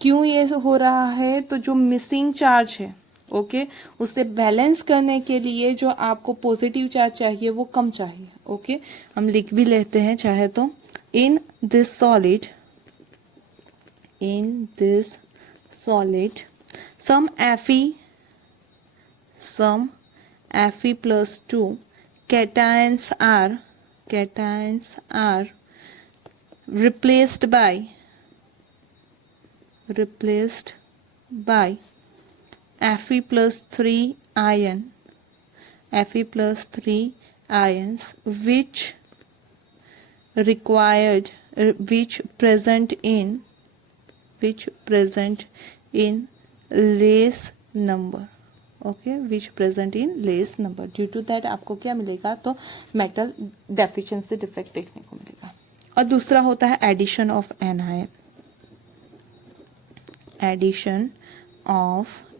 क्यों ये हो रहा है, तो जो मिसिंग चार्ज है, ओके, उसे बैलेंस करने के लिए जो आपको पॉजिटिव चार्ज चाहिए वो कम चाहिए। ओके, हम लिख भी लेते हैं चाहे तो, in this solid some Fe+2 cations are replaced by Fe+3 ions which present in less number। Okay, which present in less number. Due to that आपको क्या मिलेगा, तो मेटल डेफिशिएंसी डिफेक्ट देखने को मिलेगा। और दूसरा होता है एडिशन ऑफ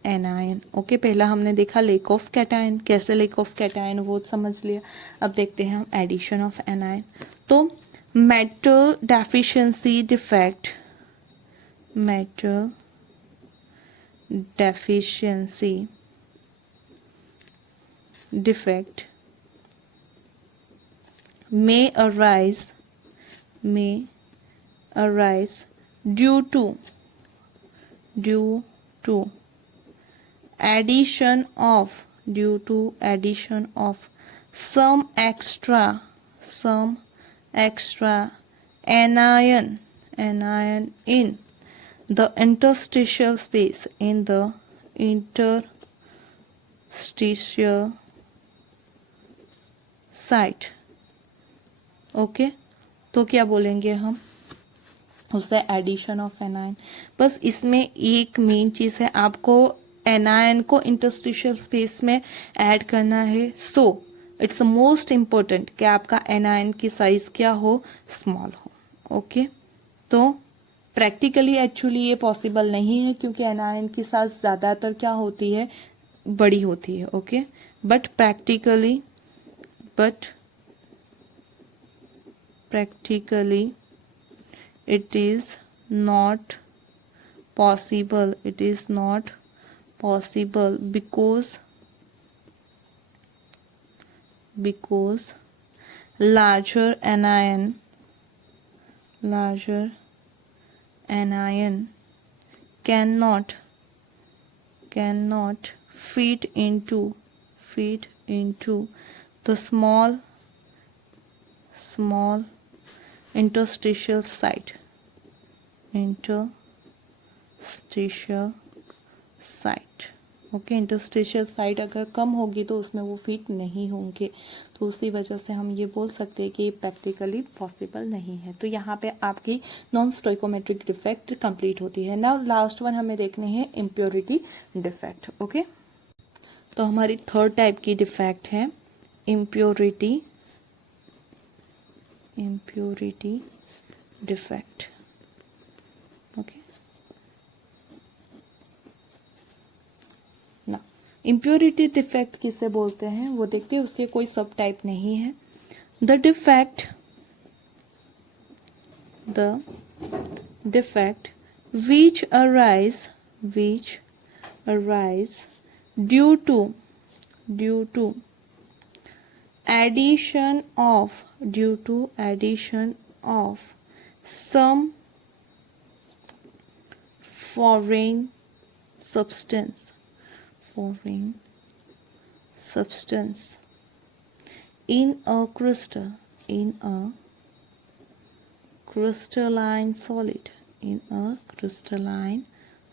एनायन। ओके, पहला हमने देखा लेक ऑफ कैटायन, कैसे लेक ऑफ कैटायन वो समझ लिया। अब देखते हैं हम एडिशन ऑफ एनायन। तो metal deficiency defect may arise due to to addition of some extra anion in the interstitial space, in the interstitial site. Okay तो क्या बोलेंगे हम उसे एडिशन ऑफ एनायन. बस इसमें एक मेन चीज है, आपको एनायन को इंटरस्टिशियल स्पेस में ऐड करना है. सो इट्स मोस्ट इम्पोर्टेंट कि आपका एनायन की साइज क्या हो, स्मॉल हो. ओके तो प्रैक्टिकली एक्चुअली ये पॉसिबल नहीं है क्योंकि एनायन की साइज ज़्यादातर क्या होती है, बड़ी होती है. Okay but practically it is not possible because larger anion cannot fit into the small interstitial site. Okay interstitial site अगर कम होगी तो उसमें वो फिट नहीं होंगे. तो उसी वजह से हम ये बोल सकते हैं कि ये प्रैक्टिकली पॉसिबल नहीं है. तो यहाँ पे आपकी नॉन स्टोइकोमेट्रिक डिफेक्ट कंप्लीट होती है. नाउ लास्ट वन हमें देखने हैं इम्प्योरिटी डिफेक्ट. ओके तो हमारी थर्ड टाइप की डिफेक्ट है इम्प्योरिटी डिफेक्ट. ओके ना इम्प्योरिटी डिफेक्ट किसे बोलते हैं वो देखते हैं. उसके कोई सब टाइप नहीं है. The defect which arise due to addition of some foreign substance in a crystalline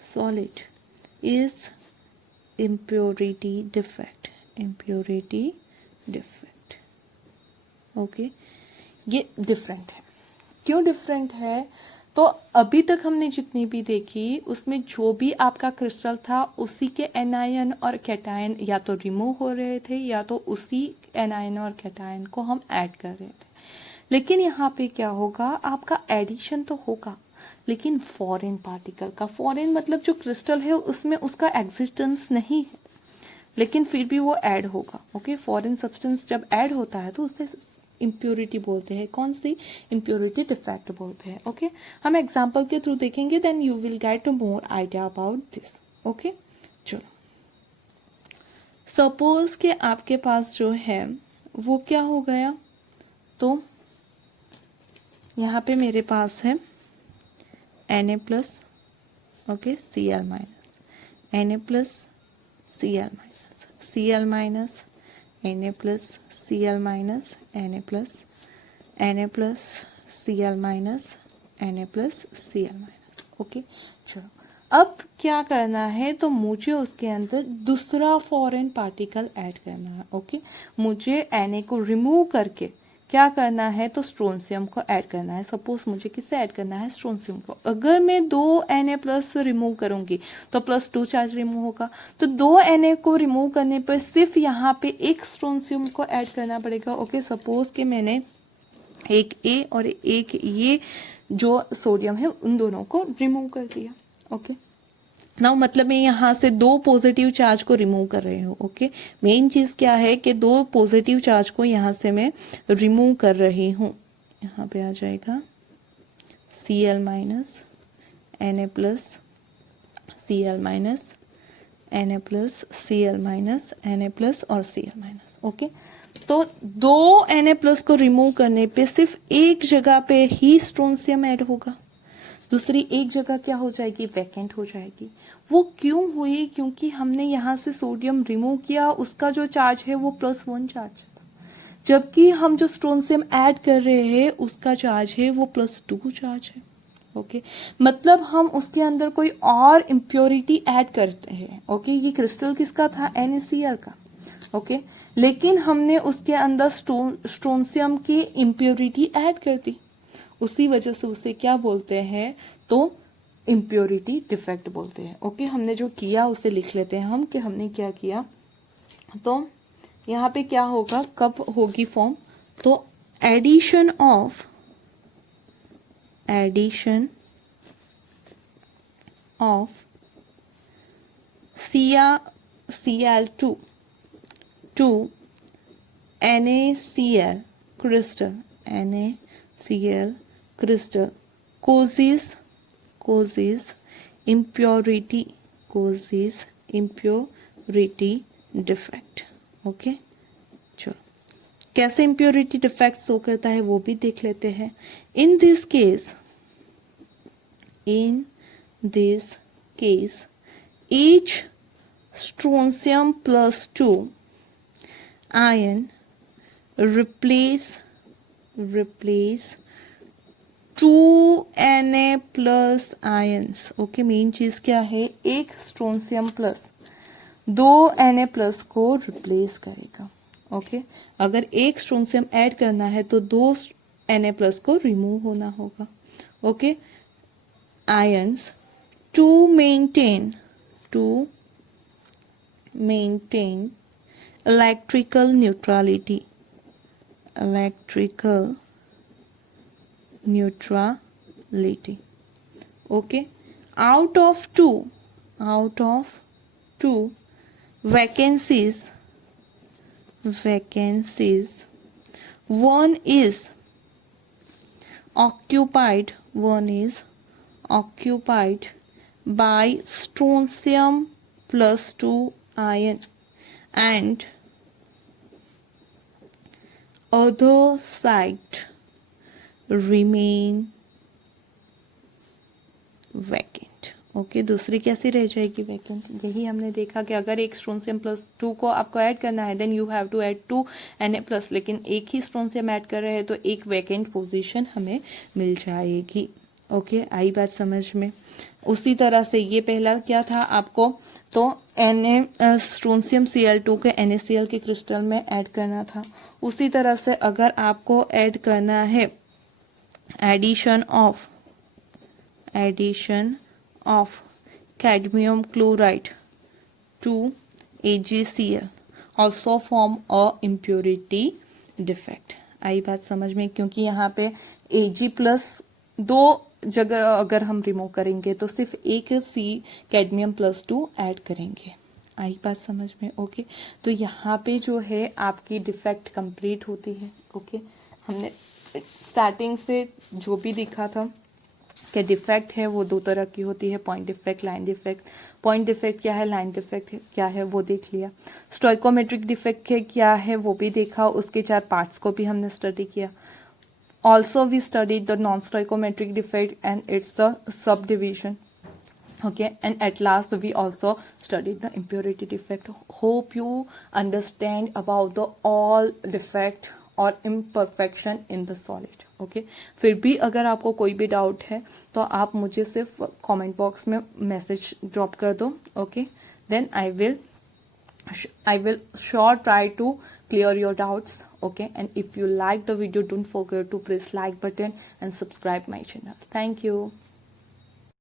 solid is impurity defect. Okay ये डिफरेंट है. क्यों डिफरेंट है? तो अभी तक हमने जितनी भी देखी उसमें जो भी आपका क्रिस्टल था उसी के एनायन और कैटायन या तो रिमूव हो रहे थे या तो उसी एनायन और कैटायन को हम ऐड कर रहे थे. लेकिन यहाँ पे क्या होगा, आपका एडिशन तो होगा लेकिन फॉरेन पार्टिकल का. फॉरेन मतलब जो क्रिस्टल है उसमें उसका एग्जिस्टेंस नहीं है लेकिन फिर भी वो ऐड होगा. ओके फॉरेन सब्सटेंस जब ऐड होता है तो उससे इम्प्योरिटी बोलते हैं. कौन सी? इम्प्योरिटी डिफेक्ट बोलते हैं. ओके हम एग्जाम्पल के थ्रू देखेंगे then you will get more idea about this. Okay चलो सपोज कि आपके पास जो है वो क्या हो गया, तो यहाँ पे मेरे पास है Na plus okay Cl minus, Na plus Cl minus, Cl minus Na plus Cl minus, Na plus Cl minus, Na plus Cl minus. Okay चलो अब क्या करना है, तो मुझे उसके अंदर दूसरा फॉरेन पार्टिकल ऐड करना है. ओके मुझे Na को रिमूव करके क्या करना है, तो स्ट्रोंशियम को ऐड करना है. सपोज मुझे किससे ऐड करना है, स्ट्रोंशियम को. अगर मैं 2 Na प्लस रिमूव करूंगी तो +2 चार्ज रिमूव होगा. तो 2 Na को रिमूव करने पर सिर्फ यहाँ पे एक स्ट्रोंशियम को ऐड करना पड़ेगा. ओके सपोज कि मैंने एक A और एक ये जो सोडियम है उन दोनों को रिमूव कर दिया. ओके नाउ मतलब मैं यहाँ से 2 पॉजिटिव चार्ज को रिमूव कर रही हूँ. ओके मेन चीज क्या है कि 2 पॉजिटिव चार्ज को यहाँ से मैं रिमूव कर रही हूँ. यहाँ पे आ जाएगा Cl minus, Na plus Cl minus, Na plus Cl minus, Na plus और Cl माइनस. ओके तो 2 Na प्लस को रिमूव करने पे सिर्फ एक जगह पे ही स्ट्रोंशियम ऐड होगा, दूसरी एक जगह क्या हो जाएगी, वैकेंट हो जाएगी. वो क्यों हुई? क्योंकि हमने यहाँ से सोडियम रिमूव किया, उसका जो चार्ज है वो +1 चार्ज, जबकि हम जो स्ट्रोंशियम ऐड कर रहे हैं उसका चार्ज है वो +2 चार्ज है। ओके, मतलब हम उसके अंदर कोई और इम्प्योरिटी ऐड करते हैं। ओके, ये क्रिस्टल किसका था? NaCl का। ओके, लेकिन हमने उसके अंदर स्ट्रोंशियम की इम्प्योरिटी ऐड कर दी, उसी वजह से उसे क्या बोलते हैं? तो इम्प्योरिटी डिफेक्ट बोलते हैं। ओके, हमने जो किया उसे लिख लेते हैं हम कि हमने क्या किया। तो यहाँ पे क्या होगा, कब होगी फॉर्म? तो addition of Cl2 to NaCl crystal causes impurity defect। Okay, चलो कैसे इम्प्योरिटी डिफेक्ट शो करता है वो भी देख लेते हैं। In this case each strontium +2 ion replace 2 Na plus ions. Okay, main चीज क्या है? एक स्ट्रोंशियम प्लस 2 Na प्लस को रिप्लेस करेगा। ओके, अगर एक स्ट्रोंशियम ऐड करना है तो 2 Na प्लस को रिमूव होना होगा। Okay, ions to maintain electrical neutrality okay, out of two vacancies one is occupied by strontium +2 ion and other site remain vacant। Okay, दूसरी कैसी रह जाएगी? वैकेंट। यही हमने देखा कि अगर एक स्ट्रोंशियम +2 को आपको ऐड करना है then you have to add 2 Na+, लेकिन एक ही स्ट्रोंशियम ऐड कर रहे हैं तो एक वैकेंट पोजीशन हमें मिल जाएगी। ओके, आई बात समझ में? उसी तरह से ये पहला क्या था आपको? तो स्ट्रोंशियम Cl2 के NaCl के क्रिस्टल में ऐड करना था। उसी तरह से अगर आपको ऐड करना है addition of cadmium chloride to AgCl also form a impurity defect। आई बात समझ में? क्योंकि यहाँ पे Ag+ 2 जगह अगर हम रिमूव करेंगे तो सिर्फ एक कैडमियम +2 ऐड करेंगे। आई बात समझ में? ओके, तो यहाँ पे जो है आपकी डिफेक्ट कंप्लीट होती है। ओके, हमने स्टार्टिंग से जो भी दिखा था कि डिफेक्ट है वो 2 तरह की होती है, point defect, line defect. Point defect क्या है, लाइन डिफेक्ट क्या है वो देख लिया। स्टोइकोमेट्रिक डिफेक्ट क्या है वो भी देखा, उसके 4 पार्ट्स को भी हमने स्टडी किया। Also we studied the non-stoichiometric defect and its the subdivision। Okay, and at last we also studied the impurity defect। Hope you understand about the all defect or imperfection in the solid। Okay, फिर भी अगर आपको कोई भी डाउट है तो आप मुझे सिर्फ कमेंट बॉक्स में मैसेज ड्रॉप कर दो। Okay, then I will sure try to clear your doubts। Okay, and if you like the video don't forget to press like button and subscribe my channel। Thank you।